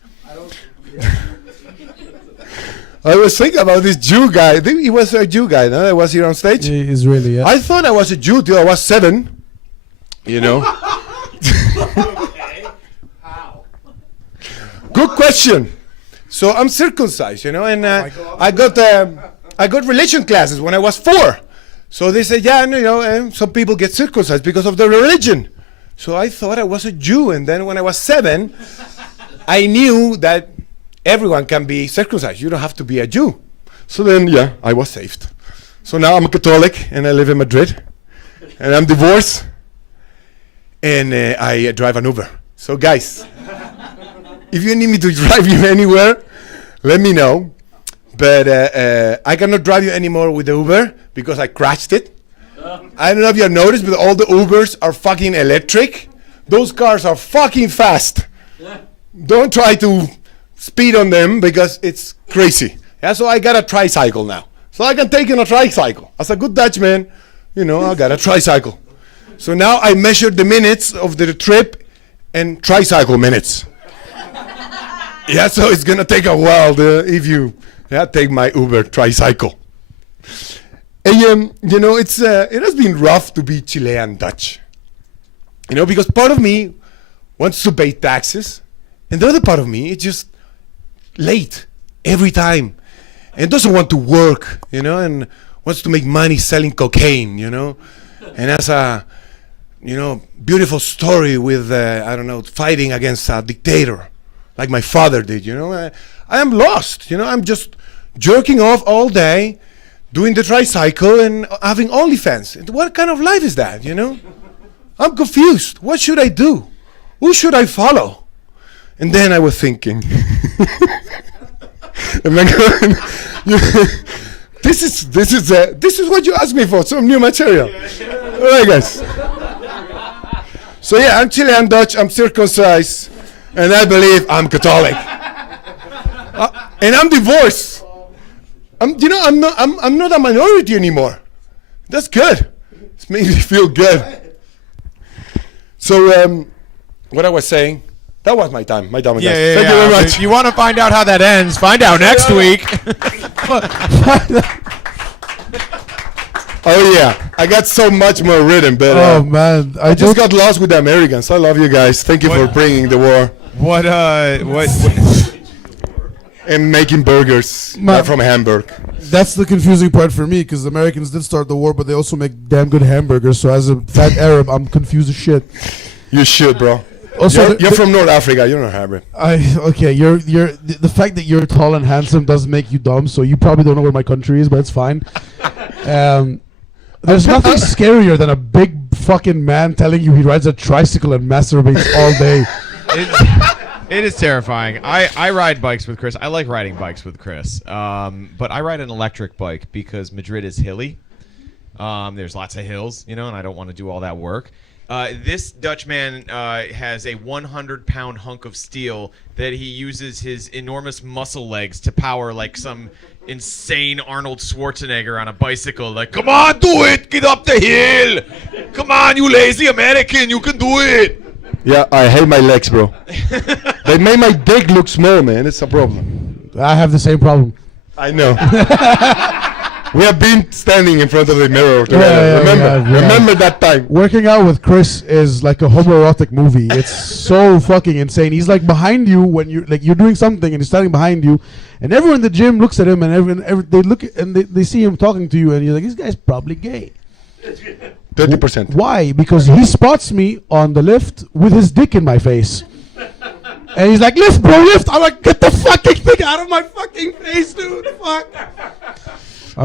I was thinking about this Jew guy. I think he was a Jew guy, no? That was here on stage. Yeah, Israeli, yeah. I thought I was a Jew till I was 7. How? Good question. So I'm circumcised, and I got religion classes when I was 4. So they said, some people get circumcised because of their religion. So I thought I was a Jew, and then when I was 7, I knew that everyone can be circumcised. You don't have to be a Jew. So then, I was saved. So now I'm a Catholic, and I live in Madrid, and I'm divorced, and I drive an Uber. So guys, if you need me to drive you anywhere, let me know. But I cannot drive you anymore with the Uber because I crashed it. I don't know if you have noticed, but all the Ubers are fucking electric. Those cars are fucking fast. Don't try to speed on them because it's crazy. Yeah, so I got a tricycle now. So I can take in a tricycle. As a good Dutchman, I got a tricycle. So now I measure the minutes of the trip and tricycle minutes. Yeah, so it's gonna take a while if you take my Uber tricycle. And it has been rough to be Chilean Dutch. Because part of me wants to pay taxes, and the other part of me is just late every time, and doesn't want to work, and wants to make money selling cocaine, and has a, beautiful story with, fighting against a dictator, like my father did, I am lost, I'm just jerking off all day, doing the tricycle and having OnlyFans. What kind of life is that, I'm confused. What should I do? Who should I follow? And then I was thinking, this is what you asked me for, some new material. All right, guys. So I'm Chilean Dutch, I'm circumcised, and I believe I'm Catholic. And I'm divorced. I'm not a minority anymore. That's good. It makes me feel good. So what I was saying, that was my time. Thank you very much. If you want to find out how that ends, find out next week. Oh yeah, I got so much more written, but Oh man, I just got lost with the Americans. I love you guys. Thank you for bringing the war What and making burgers from Hamburg. that's the confusing part for me because the Americans did start the war, but they also make damn good hamburgers. So as a fat Arab, I'm confused as shit. You should, bro. Also, You're from North Africa. You're not Arab. The fact that you're tall and handsome does make you dumb. So you probably don't know where my country is, but it's fine. There's nothing scarier than a big fucking man telling you he rides a tricycle and masturbates all day. It is terrifying. I ride bikes with Chris. I like riding bikes with Chris. But I ride an electric bike because Madrid is hilly. There's lots of hills, and I don't want to do all that work. This Dutchman has a 100-pound hunk of steel that he uses his enormous muscle legs to power like some insane Arnold Schwarzenegger on a bicycle. Like, come on, do it! Get up the hill! Come on, you lazy American, you can do it! Yeah, I hate my legs, bro. They made my dick look small, man. It's a problem. I have the same problem. I know. We have been standing in front of the mirror together. Remember that time. Working out with Chris is like a homoerotic movie. It's so fucking insane. He's like behind you when you're doing something and he's standing behind you, and everyone in the gym looks at him and they look and they see him talking to you and you're like, this guy's probably gay. 30%. Why? Because he spots me on the lift with his dick in my face. And he's like, lift, bro, lift. I'm like, get the fucking thing out of my fucking face, dude. Fuck.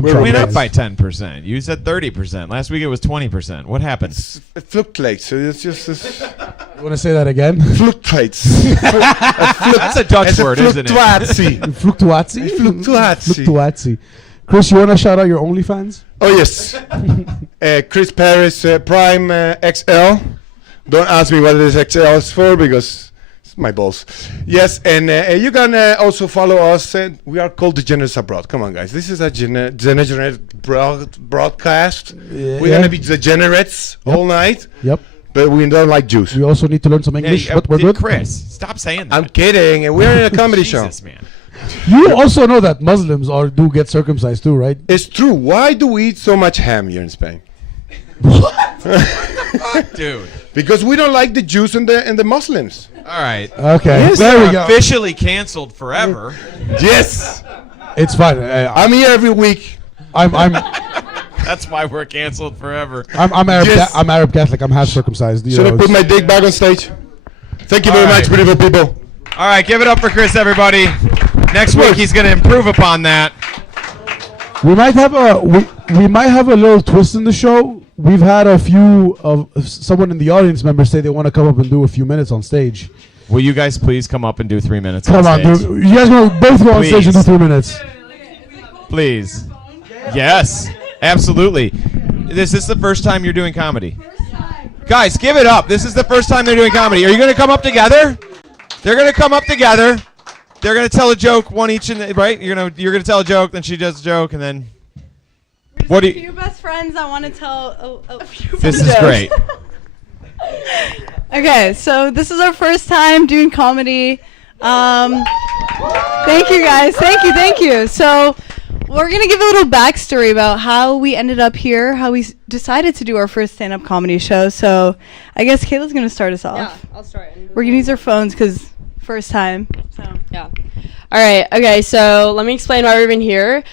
We went up by 10%. You said 30%. Last week it was 20%. What happened? It fluctuates. So it's just. You want to say that again? Fluctuates. That's a Dutch word, isn't it? Fluctuatie. Fluctuatie. Chris, you want to shout out your OnlyFans? Oh, yes. Chris Paris Prime XL. Don't ask me what this XL is for because it's my balls. Yes, and you can also follow us. We are called Degenerates Abroad. Come on, guys. This is a degenerate broadcast. We're going to be degenerates all night. Yep. But we don't like Jews. We also need to learn some English, but we're good. Chris, stop saying that. I'm kidding. We're in a comedy show. Jesus, man. You also know that Muslims do get circumcised too, right? It's true. Why do we eat so much ham here in Spain? What? Dude. Because we don't like the Jews and the Muslims. All right. Okay. Yes, there we go. Officially canceled forever. Yes. It's fine. I'm here every week. That's why we're canceled forever. I'm Arab. Yes. I'm Arab Catholic. I'm half circumcised. Should I put my dick back on stage? Thank you very much, beautiful people. All right, give it up for Chris, everybody. Next week he's going to improve upon that. We might have we might have a little twist in the show. We've had a few of someone in the audience members say they want to come up and do a few minutes on stage. Will you guys please come up and do 3 minutes? Come on, stage? dude. You guys want both go on stage and do 3 minutes? Please. Yes, absolutely. This is the first time you're doing comedy. Guys, give it up. This is the first time they're doing comedy. Are you going to come up together? They're going to come up together. They're going to tell a joke, one each, right? You're going to tell a joke, then she does a joke, and then... What do you... few best friends I want to tell a few This is great. Okay, so this is our first time doing comedy. Thank you, guys. Thank you. So we're going to give a little backstory about how we ended up here, how we decided to do our first stand-up comedy show. So I guess Kayla's going to start us off. Yeah, I'll start. We're going to use our phones because first time. So yeah. All right. Okay, so let me explain why we're even here.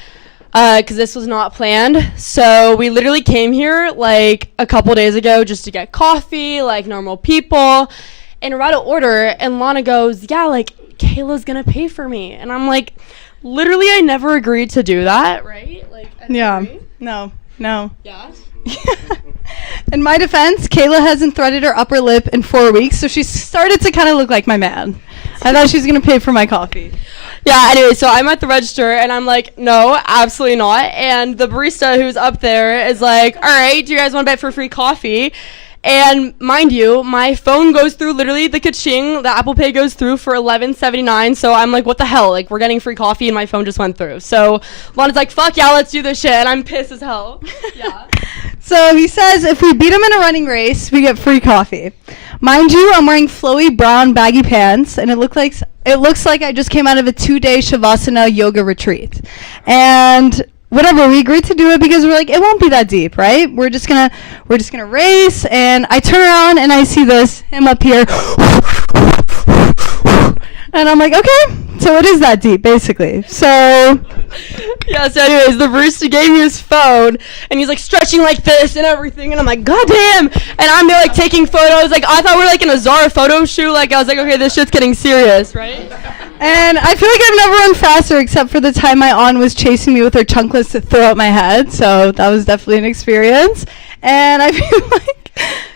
Because this was not planned. So we literally came here like a couple days ago just to get coffee, like normal people. And we're about to order, and Lana goes, yeah, like Kayla's going to pay for me. And I'm like, literally, I never agreed to do that, right? Like, yeah. No. Yeah. In my defense, Kayla hasn't threaded her upper lip in 4 weeks, so she started to kind of look like my man. I thought she was going to pay for my coffee. Yeah, anyway, so I'm at the register, and I'm like, no, absolutely not. And the barista who's up there is like, all right, do you guys want to bet for free coffee? And mind you, my phone goes through literally the ka-ching, the Apple Pay goes through for $11.79. So I'm like, what the hell? Like, we're getting free coffee, and my phone just went through. So Lana's like, fuck yeah, let's do this shit. And I'm pissed as hell. Yeah. So he says if we beat him in a running race, we get free coffee. Mind you, I'm wearing flowy brown baggy pants, and it looks like I just came out of a 2-day Shavasana yoga retreat. And whatever, we agreed to do it because we're like, it won't be that deep, right? We're just gonna race. And I turn around and I see him up here. And I'm like, okay, so it is that deep, basically. So yeah, so anyways, the barista gave me his phone, and he's like stretching like this and everything, and I'm like, god damn. And I'm there like taking photos, like I thought we were like in a Zara photo shoot. Like I was like, okay, this shit's getting serious, right? And I feel like I've never run faster except for the time my aunt was chasing me with her chunklets to throw at my head. So that was definitely an experience. And I feel like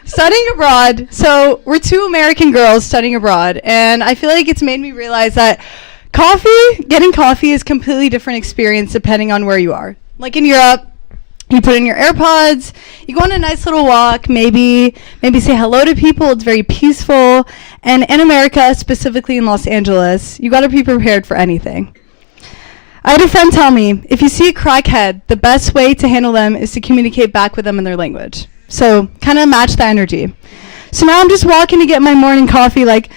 studying abroad. So we're two American girls studying abroad. And I feel like it's made me realize that getting coffee is a completely different experience depending on where you are. Like in Europe, you put in your AirPods, you go on a nice little walk, maybe say hello to people. It's very peaceful. And in America, specifically in Los Angeles, you got to be prepared for anything. I had a friend tell me, if you see a crackhead, the best way to handle them is to communicate back with them in their language. So kind of match the energy. So now I'm just walking to get my morning coffee like,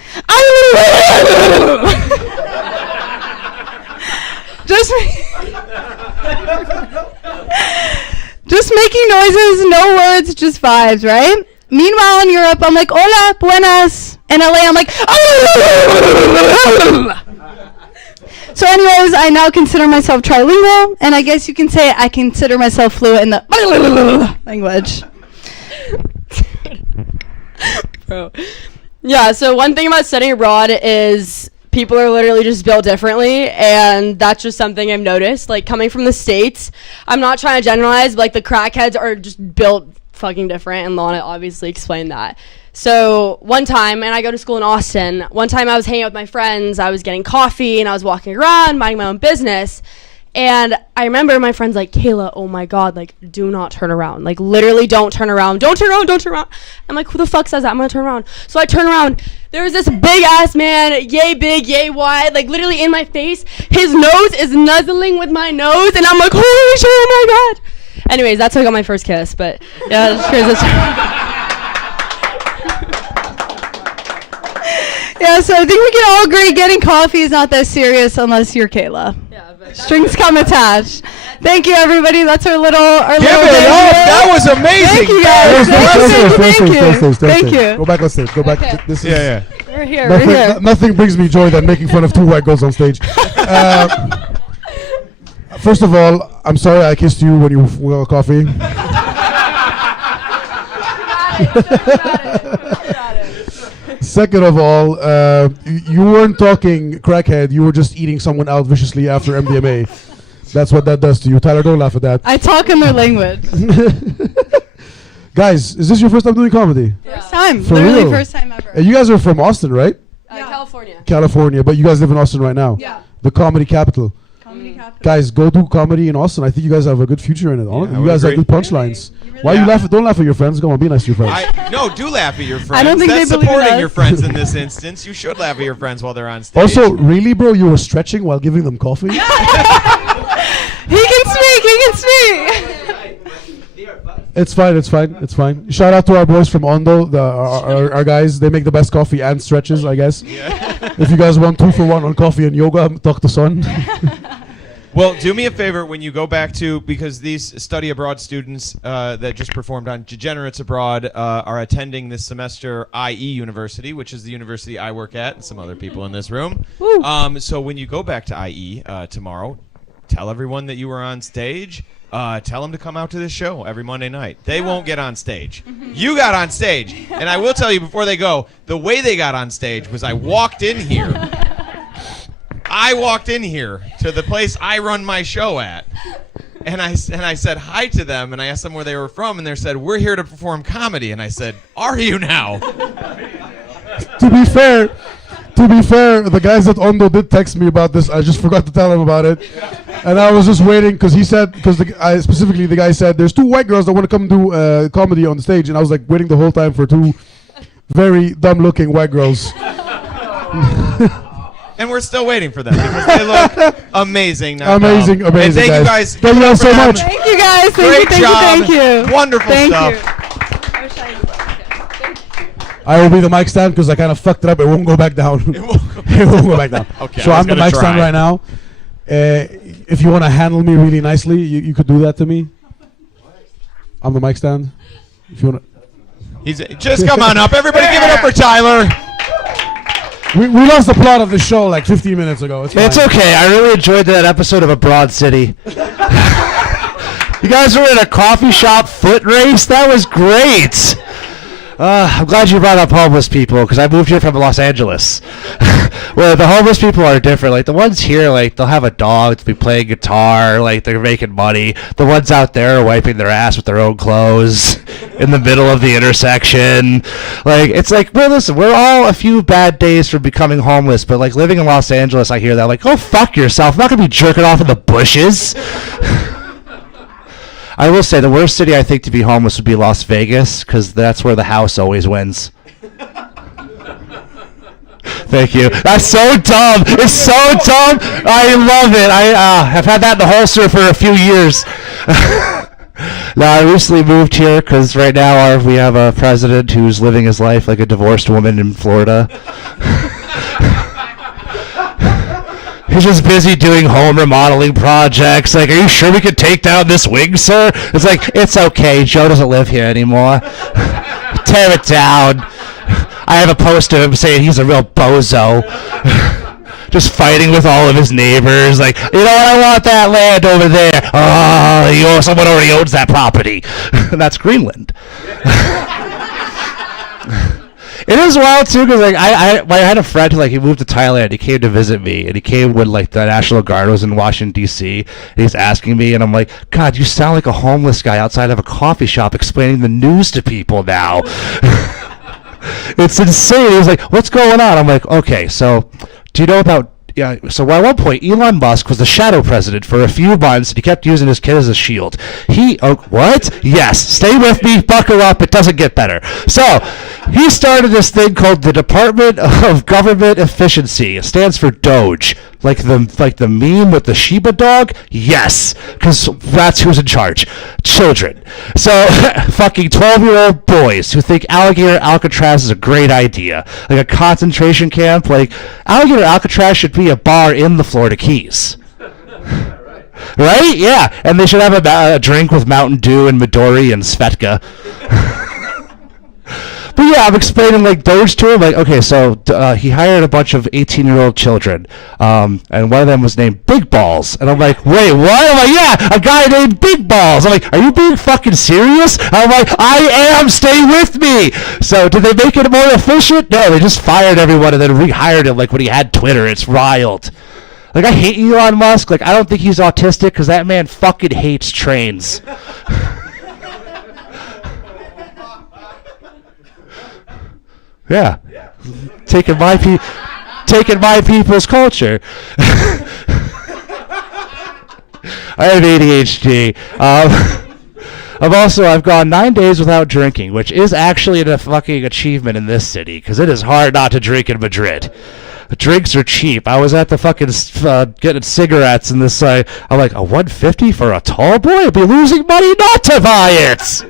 just making noises, no words, just vibes, right? Meanwhile, in Europe, I'm like, hola, buenas. In LA, I'm like, so anyways, I now consider myself trilingual, and I guess you can say I consider myself fluent in the language. Bro. Yeah, so one thing about studying abroad is people are literally just built differently, and that's just something I've noticed. Like, coming from the States, I'm not trying to generalize, but like the crackheads are just built fucking different, and Lana obviously explained that. So one time, and I go to school in Austin, one time I was hanging out with my friends, I was getting coffee, and I was walking around, minding my own business, and I remember my friend's like, Kayla, oh my God, like, do not turn around. Like, literally don't turn around. Don't turn around, don't turn around. I'm like, who the fuck says that? I'm gonna turn around. So I turn around. There was this big-ass man, yay big, yay wide, like, literally in my face. His nose is nuzzling with my nose, and I'm like, holy shit, oh my God. Anyways, that's how I got my first kiss, but yeah, that's crazy. Yeah, so I think we can all agree getting coffee is not that serious unless you're Kayla. Yeah, but strings come attached. Thank you, everybody. That's our little Give it up! That was amazing! Thank you, guys. Thank you. Go back on stage. Go back. Okay. This is Yeah. We're here, nothing, we're here. nothing brings me joy than making fun of two white girls on stage. First of all, I'm sorry I kissed you when you were coffee. Second of all, you weren't talking crackhead. You were just eating someone out viciously after MDMA. That's what that does to you. Tyler, don't laugh at that. I talk in their language. Guys, is this your first time doing comedy? First time. For Literally real? first time ever. And you guys are from Austin, right? California. California, but you guys live in Austin right now. Yeah. The comedy capital. Comedy capital. Guys, go do comedy in Austin. I think you guys have a good future in it. I You would guys have agree. good punchlines. Really Why Yeah. you laugh? Don't laugh at your friends. Come on, be nice to your friends. No, do laugh at your friends. I don't think That's they believe in supporting us. your friends in this instance. You should laugh at your friends while they're on stage. Also, really, bro, you were stretching while giving them coffee? He can speak. He can speak. It's fine. It's fine. It's fine. Shout out to our boys from Ondo, our guys. They make the best coffee and stretches, I guess. If you guys want 2-for-1 on coffee and yoga, talk to Son. Well, do me a favor when you go back to, because these study abroad students that just performed on Degenerates Abroad are attending this semester IE University, which is the university I work at, and some other people in this room. So when you go back to IE tomorrow, tell everyone that you were on stage. Tell them to come out to this show every Monday night. They won't get on stage. You got on stage. And I will tell you before they go, the way they got on stage was I walked in here to the place I run my show at. And I said hi to them, and I asked them where they were from, and they said, we're here to perform comedy. And I said, are you now? To be fair, the guys at Ondo did text me about this. I just forgot to tell them about it. And I was just waiting because specifically the guy said, there's two white girls that want to come do comedy on the stage. And I was like waiting the whole time for two very dumb looking white girls. And we're still waiting for them because they look amazing now. Amazing, And thank you guys. Thank you guys so much. Thank you guys. Great job. Thank you. Wonderful Thank stuff. I will be the mic stand because I kind of fucked it up. It won't go back down. It won't go back down. Okay, So I was I'm the gonna mic stand try. right now. If you want to handle me really nicely, you could do that to me. I'm the mic stand. If you want to. Just come on up. Everybody give it up for Tyler. We lost the plot of the show like 15 minutes ago. It's It's fine. okay. I really enjoyed that episode of Abroad City. You guys were in a coffee shop foot race? That was great. I'm glad you brought up homeless people because I moved here from Los Angeles. Where the homeless people are different. Like the ones here, like they'll have a dog, they'll be playing guitar, like they're making money. The ones out there are wiping their ass with their own clothes in the middle of the intersection. Like it's like, well, listen, we're all a few bad days from becoming homeless, but like living in Los Angeles, I hear that like, oh fuck yourself, I'm not gonna be jerking off in the bushes. I will say the worst city I think to be homeless would be Las Vegas because that's where the house always wins. Thank you. That's so dumb. It's so dumb. I love it. I've had that in the holster for a few years. Now, I recently moved here because right now we have a president who's living his life like a divorced woman in Florida. He's just busy doing home remodeling projects. Like, are you sure we could take down this wing, sir? It's like, it's okay. Joe doesn't live here anymore. Tear it down. I have a poster of him saying he's a real bozo. Just fighting with all of his neighbors. Like, you know what? I want that land over there. Oh, someone already owns that property. And that's Greenland. It is wild too, because like I had a friend who like he moved to Thailand. He came to visit me, and he came when like the National Guard was in Washington D.C. And he's asking me, and I'm like, God, you sound like a homeless guy outside of a coffee shop explaining the news to people now. It's insane. He's like, what's going on? I'm like, okay, so do you know about? Yeah, so at one point, Elon Musk was the shadow president for a few months, and he kept using his kid as a shield. What? Yes, stay with me, buckle up, it doesn't get better. So, he started this thing called the Department of Government Efficiency. It stands for Doge. Like the meme with the Shiba dog? Yes, because that's who's in charge. Children. So, fucking 12-year-old boys who think Alligator Alcatraz is a great idea. Like a concentration camp. Like, Alligator Alcatraz should be a bar in the Florida Keys. Right? Yeah. And they should have a drink with Mountain Dew and Midori and Svetka. But yeah, I'm explaining like Doge to him. Like, okay, so he hired a bunch of 18-year-old children, and one of them was named Big Balls. And I'm like, wait, what? I'm like, yeah, a guy named Big Balls. I'm like, are you being fucking serious? I'm like, I am. Stay with me. So did they make it more efficient? No, they just fired everyone and then rehired him like when he had Twitter. It's wild. Like, I hate Elon Musk. Like, I don't think he's autistic because that man fucking hates trains. Yeah, taking my people's culture. I have ADHD. I've gone 9 days without drinking, which is actually a fucking achievement in this city because it is hard not to drink in Madrid. The drinks are cheap. I was at the fucking getting cigarettes in this. I'm like, a $150 for a tall boy? I'd be losing money not to buy it.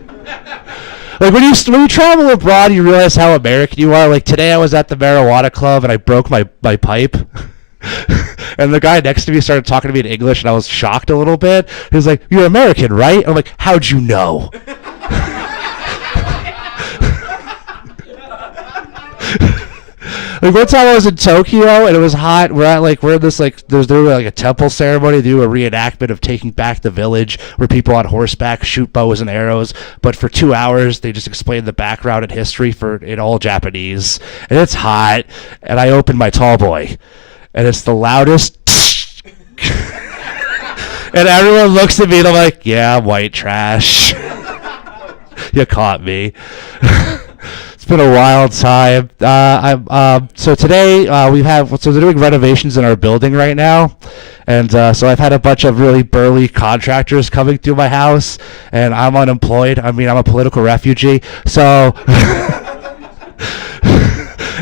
Like when you travel abroad, you realize how American you are. Like today, I was at the marijuana club and I broke my pipe, and the guy next to me started talking to me in English, and I was shocked a little bit. He was like, "You're American, right?" I'm like, "How'd you know?" Like one time I was in Tokyo and it was hot. We're in this there's doing like a temple ceremony. They do a reenactment of taking back the village where people on horseback shoot bows and arrows. But for 2 hours they just explain the background and history in all Japanese. And it's hot. And I open my tall boy, and it's the loudest. And everyone looks at me and I'm like, yeah, I'm white trash. You caught me. It's been a wild time. So today they're doing renovations in our building right now, and so I've had a bunch of really burly contractors coming through my house, and I'm unemployed. I mean, I'm a political refugee, so.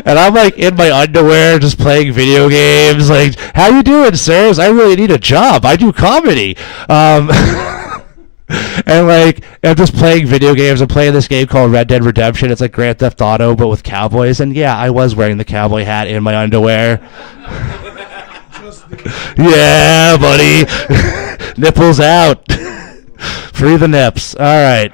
And I'm like in my underwear just playing video games. Like, how you doing, sirs? I really need a job. I do comedy. And like I'm just playing video games. I'm playing this game called Red Dead Redemption. It's like Grand Theft Auto but with cowboys. And yeah, I was wearing the cowboy hat in my underwear. Yeah, buddy. Nipples out. Free the nips. All right.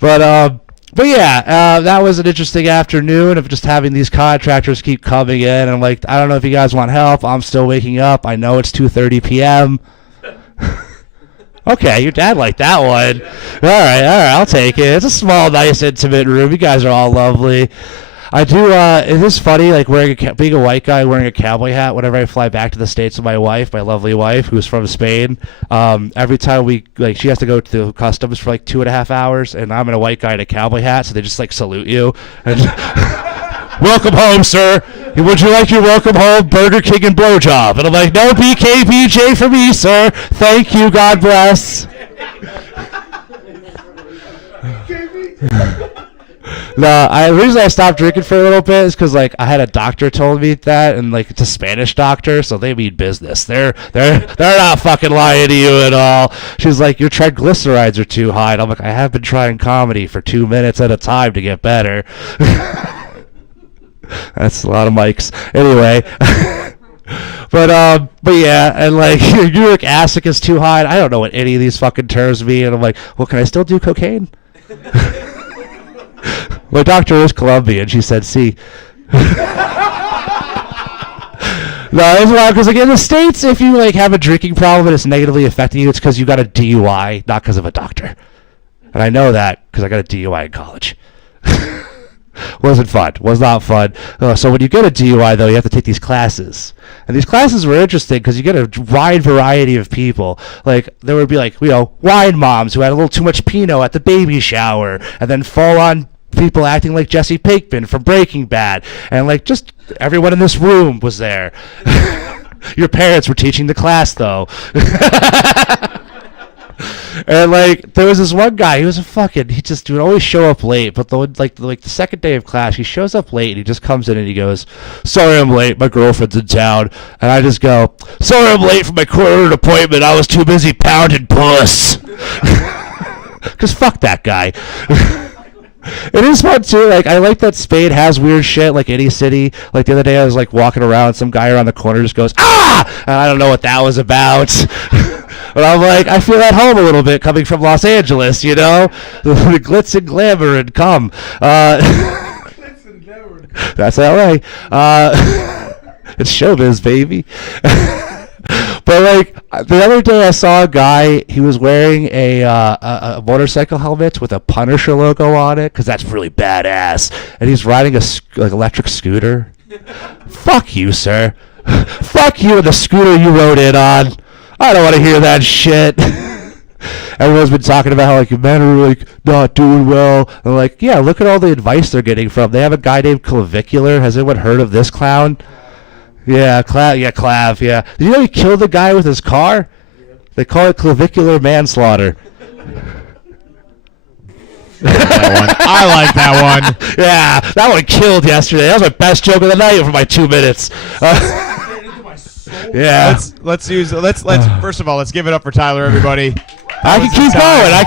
But yeah, that was an interesting afternoon of just having these contractors keep coming in. I'm like, I don't know if you guys want help. I'm still waking up. I know it's 2:30 p.m. Okay, your dad liked that one. All right, I'll take it. It's a small, nice, intimate room. You guys are all lovely. I do. It is funny, like being a white guy wearing a cowboy hat. Whenever I fly back to the States with my wife, my lovely wife, who's from Spain, every time she has to go to customs for like 2.5 hours, and I'm in a white guy in a cowboy hat, so they just like salute you. And welcome home, sir. Would you like your welcome home Burger King and blowjob? And I'm like, no BKBJ for me, sir. Thank you. God bless. No, the reason I stopped drinking for a little bit is because like I had a doctor told me that, and like it's a Spanish doctor, so they mean business. They're not fucking lying to you at all. She's like, your triglycerides are too high. And I'm like, I have been trying comedy for 2 minutes at a time to get better. That's a lot of mics. Anyway. But yeah, and like uric acid is too high. I don't know what any of these fucking terms mean, and I'm like, well, can I still do cocaine? My doctor is Colombian. She said, "See." No, it's wild because like in the States, if you like have a drinking problem and it's negatively affecting you, it's because you got a DUI, not because of a doctor. And I know that because I got a DUI in college. Wasn't fun. Was not fun. So when you get a DUI, though, you have to take these classes. And these classes were interesting because you get a wide variety of people. Like, there would be, like, wine moms who had a little too much Pinot at the baby shower, and then full-on people acting like Jesse Pinkman from Breaking Bad. And, like, just everyone in this room was there. Your parents were teaching the class, though. And like there was this one guy, he just would always show up late, but the second day of class he shows up late and he just comes in and he goes, "Sorry I'm late, my girlfriend's in town." And I just go, "Sorry I'm late for my corporate appointment, I was too busy pounding puss." Cause fuck that guy. It is fun too. Like I like that Spain has weird shit like any city. Like the other day I was like walking around, some guy around the corner just goes, "Ah!" And I don't know what that was about. But I'm like, I feel at home a little bit coming from Los Angeles, you know? The glitz and glamour and cum. Glitz and glamour. That's LA. It's showbiz, baby. But like the other day I saw a guy, he was wearing a motorcycle helmet with a Punisher logo on it, because that's really badass. And he's riding a electric scooter. Fuck you, sir. Fuck you and the scooter you rode in on. I don't want to hear that shit. Everyone's been talking about how like men are like not doing well. And I'm like, yeah, look at all the advice they're getting from. They have a guy named Clavicular. Has anyone heard of this clown? Yeah, Clav. Yeah. Did you know he killed the guy with his car? They call it clavicular manslaughter. I like that one. Yeah, that one killed yesterday. That was my best joke of the night for my 2 minutes. Yeah. Let's first of all, let's give it up for Tyler, everybody. I can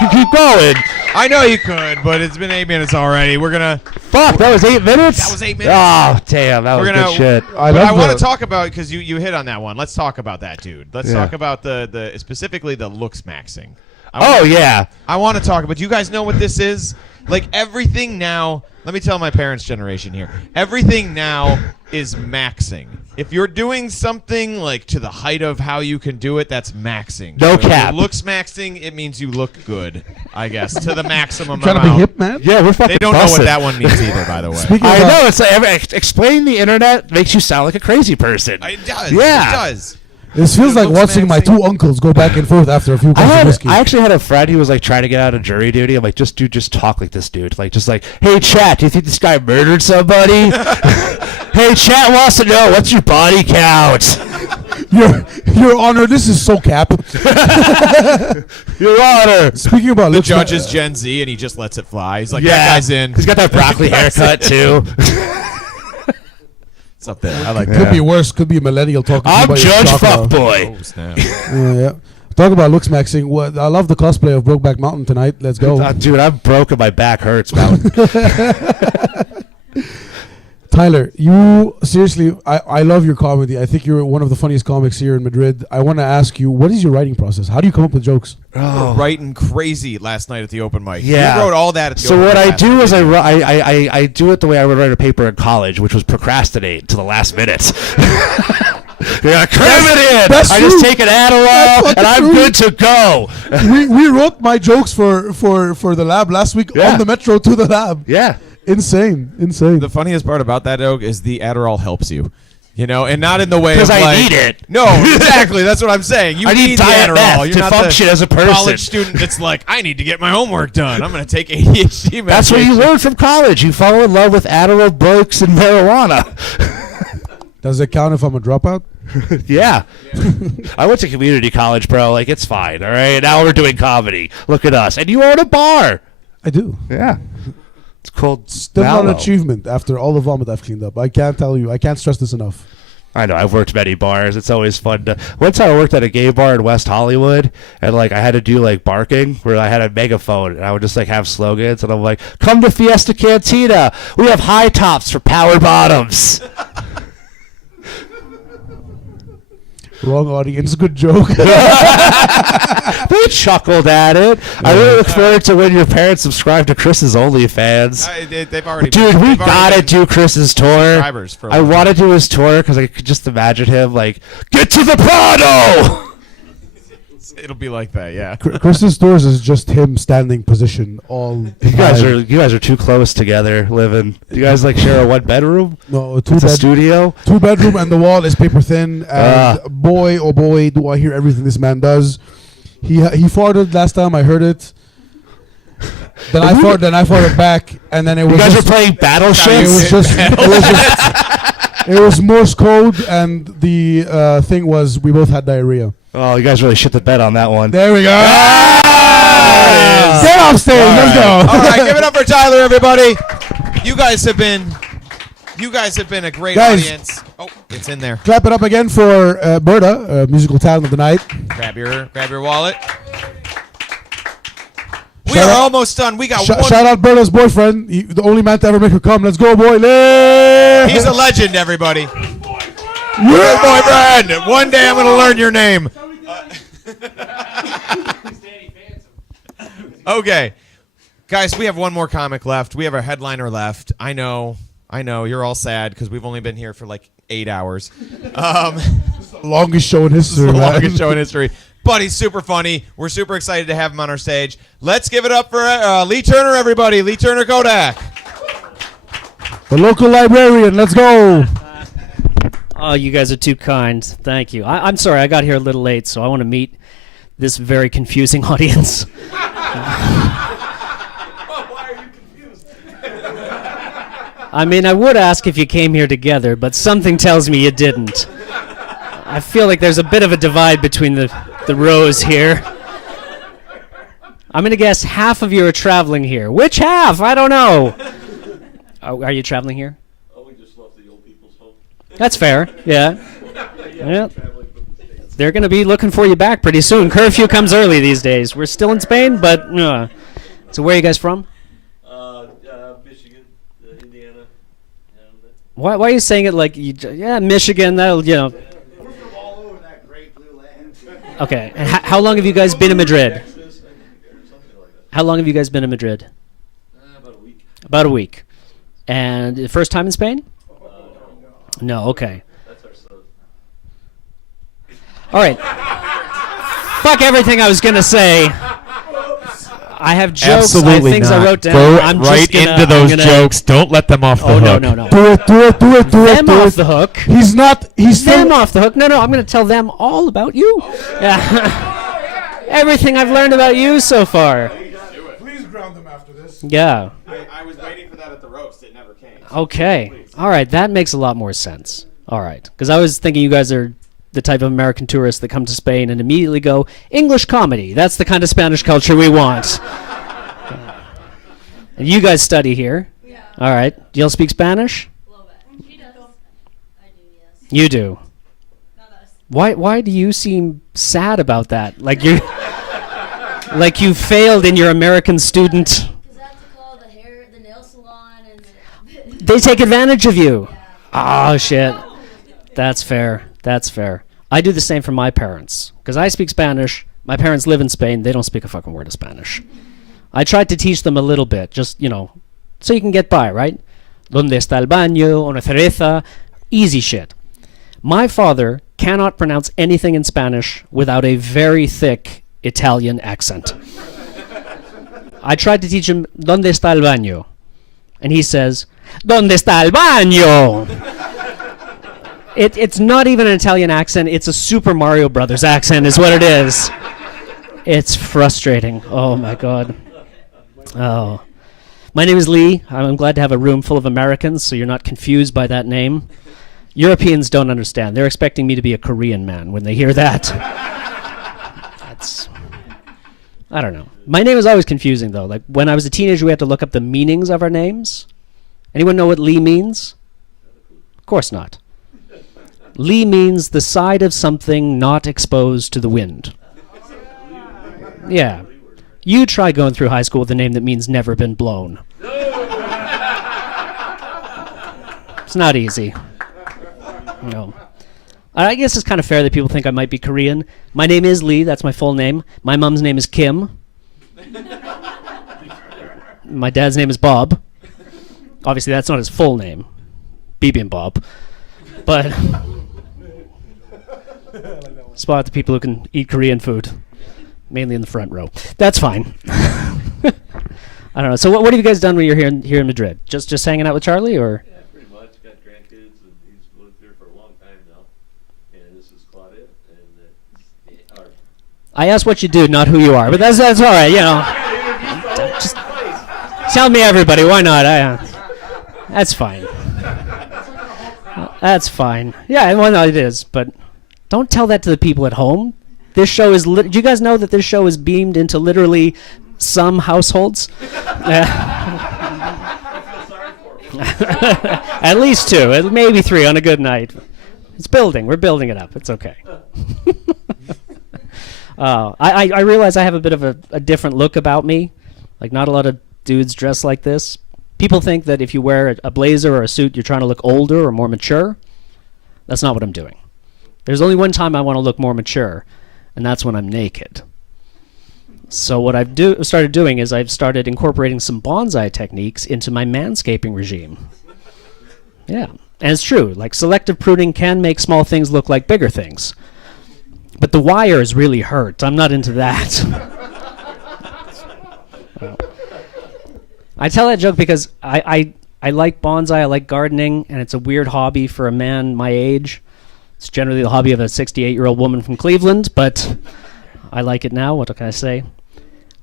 keep going. I know you could, but it's been 8 minutes already. We're gonna. Fuck, that was 8 minutes. That was 8 minutes. Oh damn, that was good shit. I want to talk about, because you hit on that one. Let's talk about that, dude. Let's talk about the specifically the looks maxing. I want to talk about. You guys know what this is? Like everything now. Let me tell my parents' generation here. Everything now is maxing. If you're doing something like to the height of how you can do it, that's maxing. No so cap. If it looks maxing, it means you look good, I guess, to the maximum Trying amount. to be hip, man? Yeah, we're fucking. They don't know what that one means either, by the way. I know. It's like explaining the internet makes you sound like a crazy person. It does. Yeah. It does. This feels like watching my two uncles go back and forth after a few glasses of whiskey. I actually had a friend who was like trying to get out of jury duty. I'm like, just talk like this dude. Like, just like, hey, chat, do you think this guy murdered somebody? Hey, chat wants to know, what's your body count? Your Honor, this is so cap. Your Honor. Speaking about the judge is Gen Z and he just lets it fly. He's like, yeah, that guy's in. He's got that broccoli haircut too. It's up there. I like Could that. be worse. Could be a millennial talking. I'm about Judge your chocolate. Fuckboy. Oh, snap. Yeah. Talk about looks maxing. What I love the cosplay of Brokeback Mountain tonight. Let's go, dude. I'm broke and my back hurts, Mountain. Tyler, you seriously, I love your comedy. I think you're one of the funniest comics here in Madrid. I want to ask you, what is your writing process? How do you come up with jokes? Oh. Writing crazy last night at the open mic. Yeah. You wrote all that at the so open mic. So what I do is I do it the way I would write a paper in college, which was procrastinate to the last minute. Yeah, cram it in. that's I just true. take an That's Adderall fucking and I'm true. good to go. we wrote my jokes for the lab last week Yeah. on the metro to the lab. Yeah. Insane. The funniest part about that, Oak, is the Adderall helps you. You know, and not in the way of Because I like, need it. No, exactly. That's what I'm saying. You I need the diet Adderall. meth You're to not function the as a person. college student that's like, I need to get my homework done. I'm going to take ADHD medication. That's what you learn from college. You fall in love with Adderall, books, and marijuana. Does it count if I'm a dropout? Yeah. I went to community college, bro. Like, it's fine, all right? Now we're doing comedy. Look at us. And you own a bar. I do. Yeah. It's called Still not an Mallow. achievement after all the vomit I've cleaned up. I can't tell you. I can't stress this enough. I know. I've worked many bars. It's always fun to. One time I worked at a gay bar in West Hollywood, and like I had to do like barking, where I had a megaphone, and I would just like have slogans, and I'm like, "Come to Fiesta Cantina. We have high tops for power bottoms." Wrong audience. Good joke. They chuckled at it. I really look forward to when your parents subscribe to Chris's OnlyFans. They've already Dude, we they've already gotta been do Chris's tour. subscribers for a I long want to do his tour because I could just imagine him like, get to the Prado. It'll be like that, yeah. Chris's stores is just him standing position all. You guys are too close together living. Do you guys like share a one bedroom? No, It's a studio. 2 bedroom and the wall is paper thin. And boy, oh boy, do I hear everything this man does. He farted last time I heard it. Then I farted back, and then it was. You guys just, are playing battleships. It was Morse code, and the thing was we both had diarrhea. Oh, you guys really shit the bed on that one. There we go. Get off stage. Let's go. All right, give it up for Tyler, everybody. You guys have been a great Guys. audience. Oh, it's in there. Clap it up again for Berta, musical talent of the night. Grab your wallet. We Shout are out- almost done. We got one. Shout out Berta's boyfriend, the only man to ever make her come. Let's go, boy. He's a legend, everybody. Your boyfriend. One day I'm going to learn your name. Okay. Guys, we have one more comic left. We have a headliner left. I know. You're all sad because we've only been here for like 8 hours. Longest show in history. The man. longest show in history. But he's super funny. We're super excited to have him on our stage. Let's give it up for Lee Turner, everybody. Lee Turner Kodak. The local librarian. Let's go. Oh, you guys are too kind. Thank you. I'm sorry, I got here a little late, so I want to meet this very confusing audience. I mean, I would ask if you came here together, but something tells me you didn't. I feel like there's a bit of a divide between the rows here. I'm going to guess half of you are traveling here. Which half? I don't know. Oh, are you traveling here? That's fair. Yeah. They're going to be looking for you back pretty soon. Curfew comes early these days. We're still in Spain, but so where are you guys from? Michigan, Indiana. Why are you saying it like Michigan? That'll Okay. And how long have you guys been in Madrid? How long have you guys been in Madrid? About a week. About a week. And the first time in Spain? No. Okay. That's our son. All right. Fuck everything I was gonna say. I have jokes. I have things I wrote down. Go I'm right just gonna, into those I'm gonna, jokes. Don't let them off the Oh hook. no. Do it. Them off the hook. He's not. He's Them still. off the hook. No. I'm gonna tell them all about you. Yeah. Everything I've learned about you so far. Please ground them after this. Yeah. I was waiting for that at the roast. It never came. Okay. All right. That makes a lot more sense. All right. Because I was thinking you guys are the type of American tourists that come to Spain and immediately go, English comedy. That's the kind of Spanish culture we want. And you guys study here. Yeah. All right. Do y'all speak Spanish? A little bit. She does. I do, yes. You do. Not us. Why do you seem sad about that? Like you like you failed in your American student. Because I have to call the nail salon and They take advantage of you. Oh shit. That's fair. I do the same for my parents. Because I speak Spanish. My parents live in Spain. They don't speak a fucking word of Spanish. I tried to teach them a little bit, just, so you can get by, right? ¿Dónde está el baño? Una cerveza. Easy shit. My father cannot pronounce anything in Spanish without a very thick Italian accent. I tried to teach him, ¿Dónde está el baño? And he says, ¿Dónde está el baño? It's not even an Italian accent. It's a Super Mario Brothers accent is what it is. It's frustrating. Oh, my God. Oh. My name is Lee. I'm glad to have a room full of Americans, so you're not confused by that name. Europeans don't understand. They're expecting me to be a Korean man when they hear that. That's... I don't know. My name is always confusing, though. Like, when I was a teenager, we had to look up the meanings of our names. Anyone know what Lee means? Of course not. Lee means the side of something not exposed to the wind. Yeah. You try going through high school with a name that means never been blown. It's not easy. No. I guess it's kind of fair that people think I might be Korean. My name is Lee. That's my full name. My mom's name is Kim. My dad's name is Bob. Obviously, that's not his full name. Bibimbap. But spot the people who can eat Korean food. Mainly in the front row. That's fine. I don't know. So what have you guys done when you're here in Madrid? Just hanging out with Charlie, or? Yeah, pretty much. Got grandkids, and he's lived here for a long time now. And this is Claudia, and I asked what you do, not who you are, but that's all right. You know, just tell me everybody. Why not? That's fine. That's fine. Yeah, well, no, it is. But don't tell that to the people at home. This show is. Do you guys know that this show is beamed into literally some households? At least two, maybe three on a good night. It's building. We're building it up. It's okay. I realize I have a bit of a different look about me. Like, not a lot of dudes dress like this. People think that if you wear a blazer or a suit, you're trying to look older or more mature. That's not what I'm doing. There's only one time I want to look more mature, and that's when I'm naked. So what I've started doing is I've started incorporating some bonsai techniques into my manscaping regime. Yeah, and it's true. Like, selective pruning can make small things look like bigger things. But the wires really hurt. I'm not into that. I tell that joke because I like bonsai, I like gardening, and it's a weird hobby for a man my age. It's generally the hobby of a 68-year-old woman from Cleveland, but I like it now. What can I say?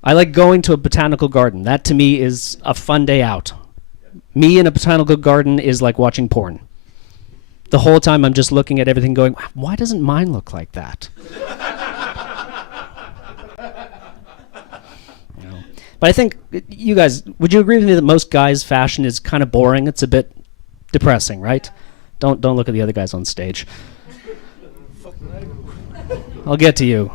I like going to a botanical garden. That, to me, is a fun day out. Me in a botanical garden is like watching porn. The whole time I'm just looking at everything going, why doesn't mine look like that? But I think, you guys, would you agree with me that most guys' fashion is kind of boring? It's a bit depressing, right? Don't look at the other guys on stage. I'll get to you.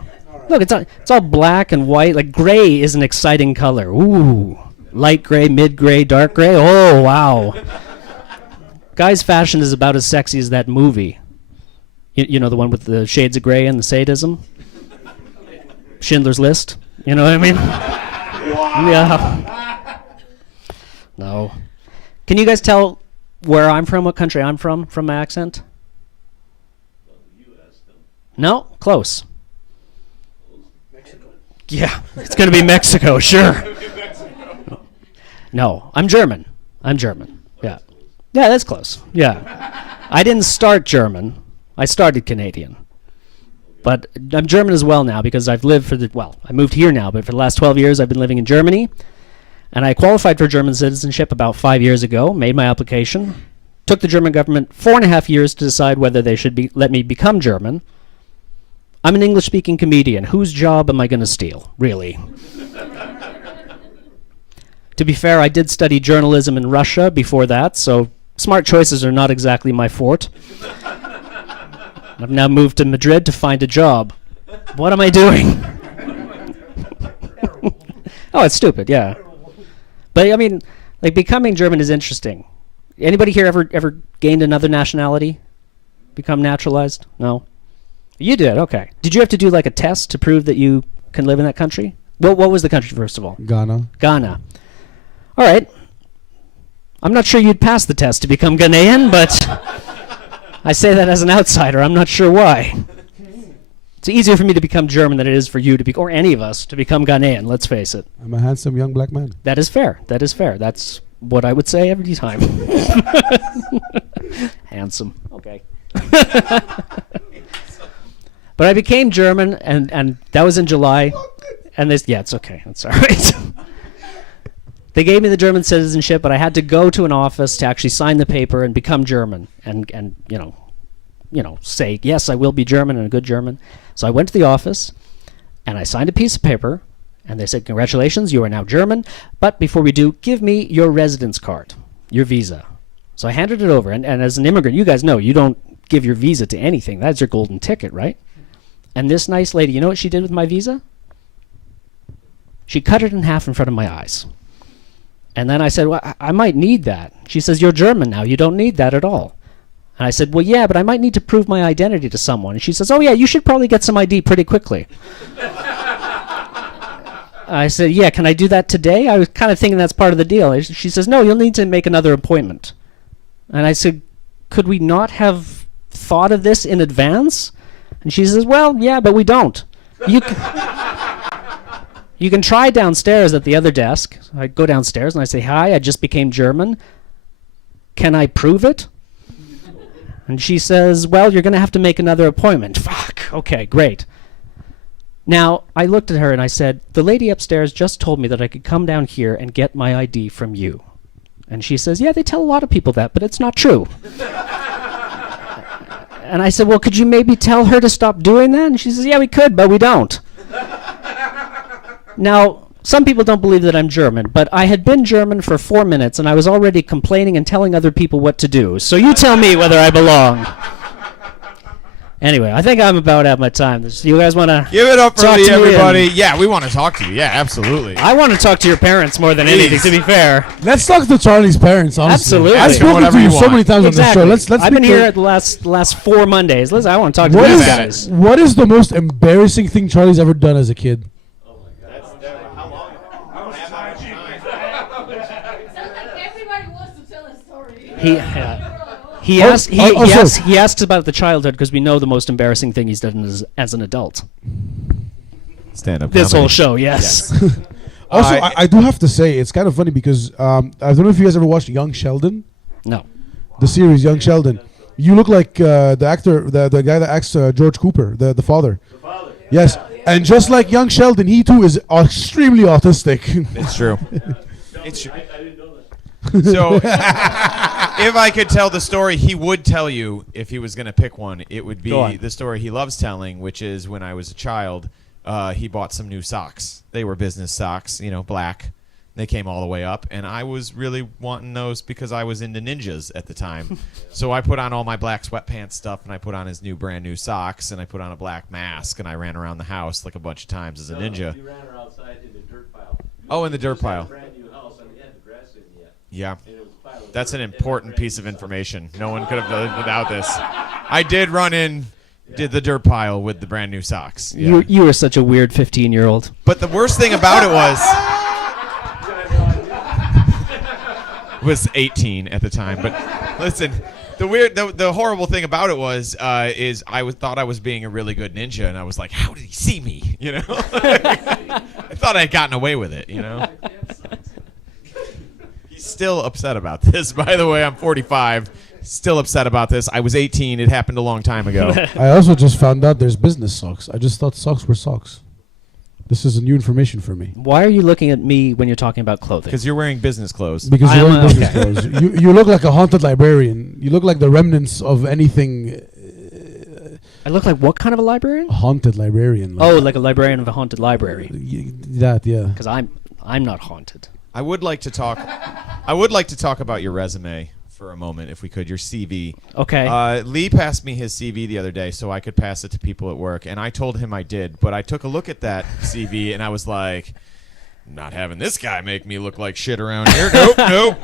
Look, it's all black and white. Like, gray is an exciting color. Ooh, light gray, mid gray, dark gray. Oh, wow. Guys' fashion is about as sexy as that movie. You know, the one with the shades of gray and the sadism? Schindler's List. You know what I mean? Yeah. No. Can you guys tell where I'm from, what country I'm from my accent? No? Close. Yeah, it's going to be Mexico, sure. No, I'm German. Yeah. Yeah, that's close. Yeah. I didn't start German. I started Canadian. But I'm German as well now because I've lived I moved here now, but for the last 12 years I've been living in Germany. And I qualified for German citizenship about 5 years ago, made my application. Took the German government 4.5 years to decide whether they should let me become German. I'm an English-speaking comedian. Whose job am I going to steal, really? To be fair, I did study journalism in Russia before that, so smart choices are not exactly my forte. I've now moved to Madrid to find a job. What am I doing? Oh, it's stupid, yeah. But, I mean, like, becoming German is interesting. Anybody here ever gained another nationality? Become naturalized? No? You did, okay. Did you have to do, like, a test to prove that you can live in that country? What was the country, first of all? Ghana. All right. I'm not sure you'd pass the test to become Ghanaian, but I say that as an outsider. I'm not sure why. It's easier for me to become German than it is for you to be, or any of us, to become Ghanaian. Let's face it. I'm a handsome young black man. That is fair. That is fair. That's what I would say every time. Handsome. Okay. But I became German, and that was in July. And it's okay. It's all right. They gave me the German citizenship, but I had to go to an office to actually sign the paper and become German, and say yes, I will be German and a good German. So I went to the office, and I signed a piece of paper, and they said, "Congratulations, you are now German. But before we do, give me your residence card, your visa." So I handed it over, and as an immigrant, you guys know you don't give your visa to anything. That's your golden ticket, right? And this nice lady, you know what she did with my visa? She cut it in half in front of my eyes. And then I said, well, I might need that. She says, "You're German now. You don't need that at all." And I said, "Well, yeah, but I might need to prove my identity to someone." And she says, "Oh, yeah, you should probably get some ID pretty quickly." I said, "Yeah, can I do that today?" I was kind of thinking that's part of the deal. She says, "No, you'll need to make another appointment." And I said, "Could we not have thought of this in advance?" And she says, "Well, yeah, but we don't. You can try downstairs at the other desk." So I go downstairs and I say, "Hi, I just became German. Can I prove it?" And she says, "Well, you're going to have to make another appointment." Fuck. Okay, great. Now, I looked at her and I said, "The lady upstairs just told me that I could come down here and get my ID from you." And she says, "Yeah, they tell a lot of people that, but it's not true." And I said, "Well, could you maybe tell her to stop doing that?" And she says, "Yeah, we could, but we don't." Now, some people don't believe that I'm German, but I had been German for 4 minutes, and I was already complaining and telling other people what to do. So you tell me whether I belong. Anyway, I think I'm about at my time. You guys want to give it up for Lee, everybody? Yeah, we want to talk to you. Yeah, absolutely. I want to talk to your parents more than anything, to be fair. Let's talk to Charlie's parents, honestly. Absolutely. I've spoken to you so many times on the show. Let's I've been here at the last 4 Mondays. Listen, I want to talk to these guys. What is the most embarrassing thing Charlie's ever done as a kid? He asks about the childhood because we know the most embarrassing thing he's done as an adult. Stand up. This whole show, yes. Also, I do have to say it's kind of funny because I don't know if you guys ever watched Young Sheldon. No. The series Young Sheldon. You look like the actor, the guy that acts George Cooper, the father. The father. Yes, and just like Young Sheldon, he too is extremely autistic. It's true. It's true. So, if I could tell the story he would tell you if he was going to pick one, it would be the story he loves telling, which is when I was a child, he bought some new socks. They were business socks, black. They came all the way up, and I was really wanting those because I was into ninjas at the time. So I put on all my black sweatpants stuff, and I put on his brand new socks, and I put on a black mask, and I ran around the house like a bunch of times as a ninja. You ran her outside in the dirt pile. Oh, in the dirt pile. Brand new house, and we had the grass in yet. Yeah. That's an important piece of information. No one could have done it without this. I did run in, did the dirt pile with the brand new socks. Yeah. You were such a weird 15-year-old. But the worst thing about it was 18 at the time. But listen, the horrible thing about it was is I thought I was being a really good ninja, and I was like, how did he see me? I thought I had gotten away with it. He's still upset about this. By the way, I'm 45. Still upset about this. I was 18. It happened a long time ago. I also just found out there's business socks. I just thought socks were socks. This is new information for me. Why are you looking at me when you're talking about clothing? Because you're wearing business clothes. Because you're wearing business clothes. You look like a haunted librarian. You look like the remnants of anything. I look like what kind of a librarian? A haunted librarian. Like a librarian of a haunted library. Yeah. Because I'm not haunted. I would like to talk about your resume for a moment, if we could, your CV. Okay. Lee passed me his CV the other day so I could pass it to people at work, and I told him I did, but I took a look at that CV, and I was like, I'm not having this guy make me look like shit around here. Nope.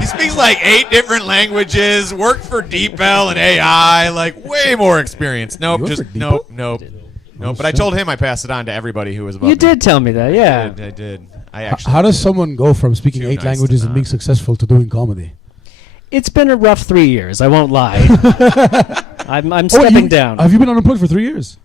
He speaks like 8 different languages, worked for DeepL and AI, like way more experience. Nope. But I told him I passed it on to everybody who was above me. You did tell me that, yeah. I did. I actually. How does someone go from speaking 8 languages and being successful to doing comedy? It's been a rough 3 years. I won't lie. I'm Oh, wait, stepping down. Have you been unemployed for 3 years?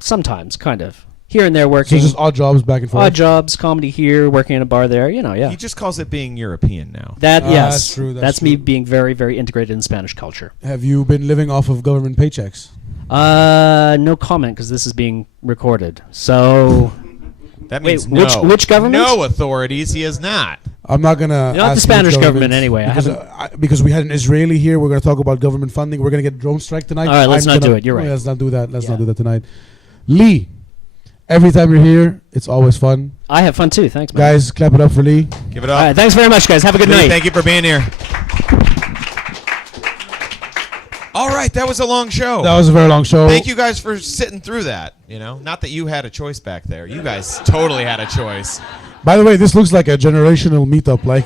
Sometimes, kind of. Here and there So working. it's just odd jobs back and forth. Odd jobs, comedy here, working in a bar there. Yeah. He just calls it being European now. Yes. That's true, that's me true. being very, very integrated in Spanish culture. Have you been living off of government paychecks? No comment because this is being recorded. So. That Wait, means which government? No authorities. He is not. I'm not gonna. Not the ask Spanish which government anyway. I Because, haven't- because we had an Israeli here. We're gonna talk about government funding. We're gonna get drone strike tonight. All right, let's I'm not gonna- do it. You're right. Let's not do that. Let's Yeah. not do that tonight. Lee, every time you're here, it's always fun. I have fun too. Thanks, man. Guys, clap it up for Lee. Give it All up. right, thanks very much, guys. Have a good Lee, night. Thank you for being here. All right, that was a long show. That was a very long show. Thank you guys for sitting through that. Not that you had a choice back there. You guys totally had a choice. By the way, this looks like a generational meetup. Like.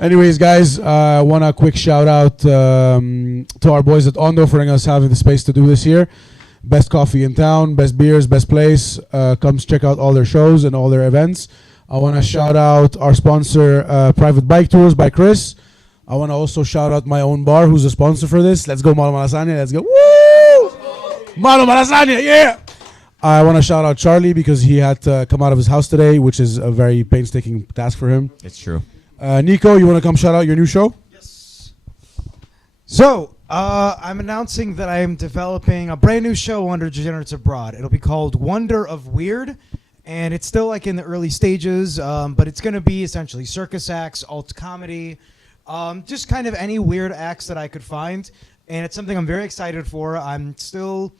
Anyways, guys, I want a quick shout out to our boys at Ondo for letting us having the space to do this here. Best coffee in town, best beers, best place. Come check out all their shows and all their events. I want to shout out our sponsor, Private Bike Tours by Chris. I want to also shout out my own bar, who's a sponsor for this. Let's go, Malo Malasanya. Let's go. Woo! Malo Malasanya, yeah! I want to shout out Charlie because he had to come out of his house today, which is a very painstaking task for him. It's true. Nico, you want to come shout out your new show? So, I'm announcing that I am developing a brand new show under Degenerates Abroad. It'll be called Wonder of Weird, and it's still like in the early stages, but it's going to be essentially circus acts, alt comedy, just kind of any weird acts that I could find, and it's something I'm very excited for. I'm still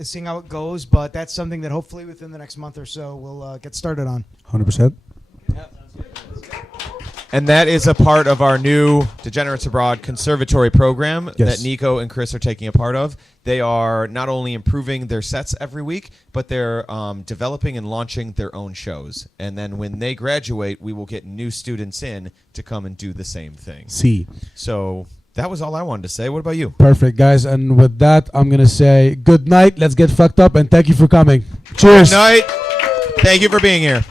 seeing how it goes, but that's something that hopefully within the next month or so we'll get started on. 100%. And that is a part of our new Degenerates Abroad conservatory program Yes. that Nico and Chris are taking a part of. They are not only improving their sets every week, but they're developing and launching their own shows. And then when they graduate, we will get new students in to come and do the same thing. See. So that was all I wanted to say. What about you? Perfect, guys. And with that, I'm going to say good night. Let's get fucked up, and thank you for coming. Cheers. Good night. Thank you for being here.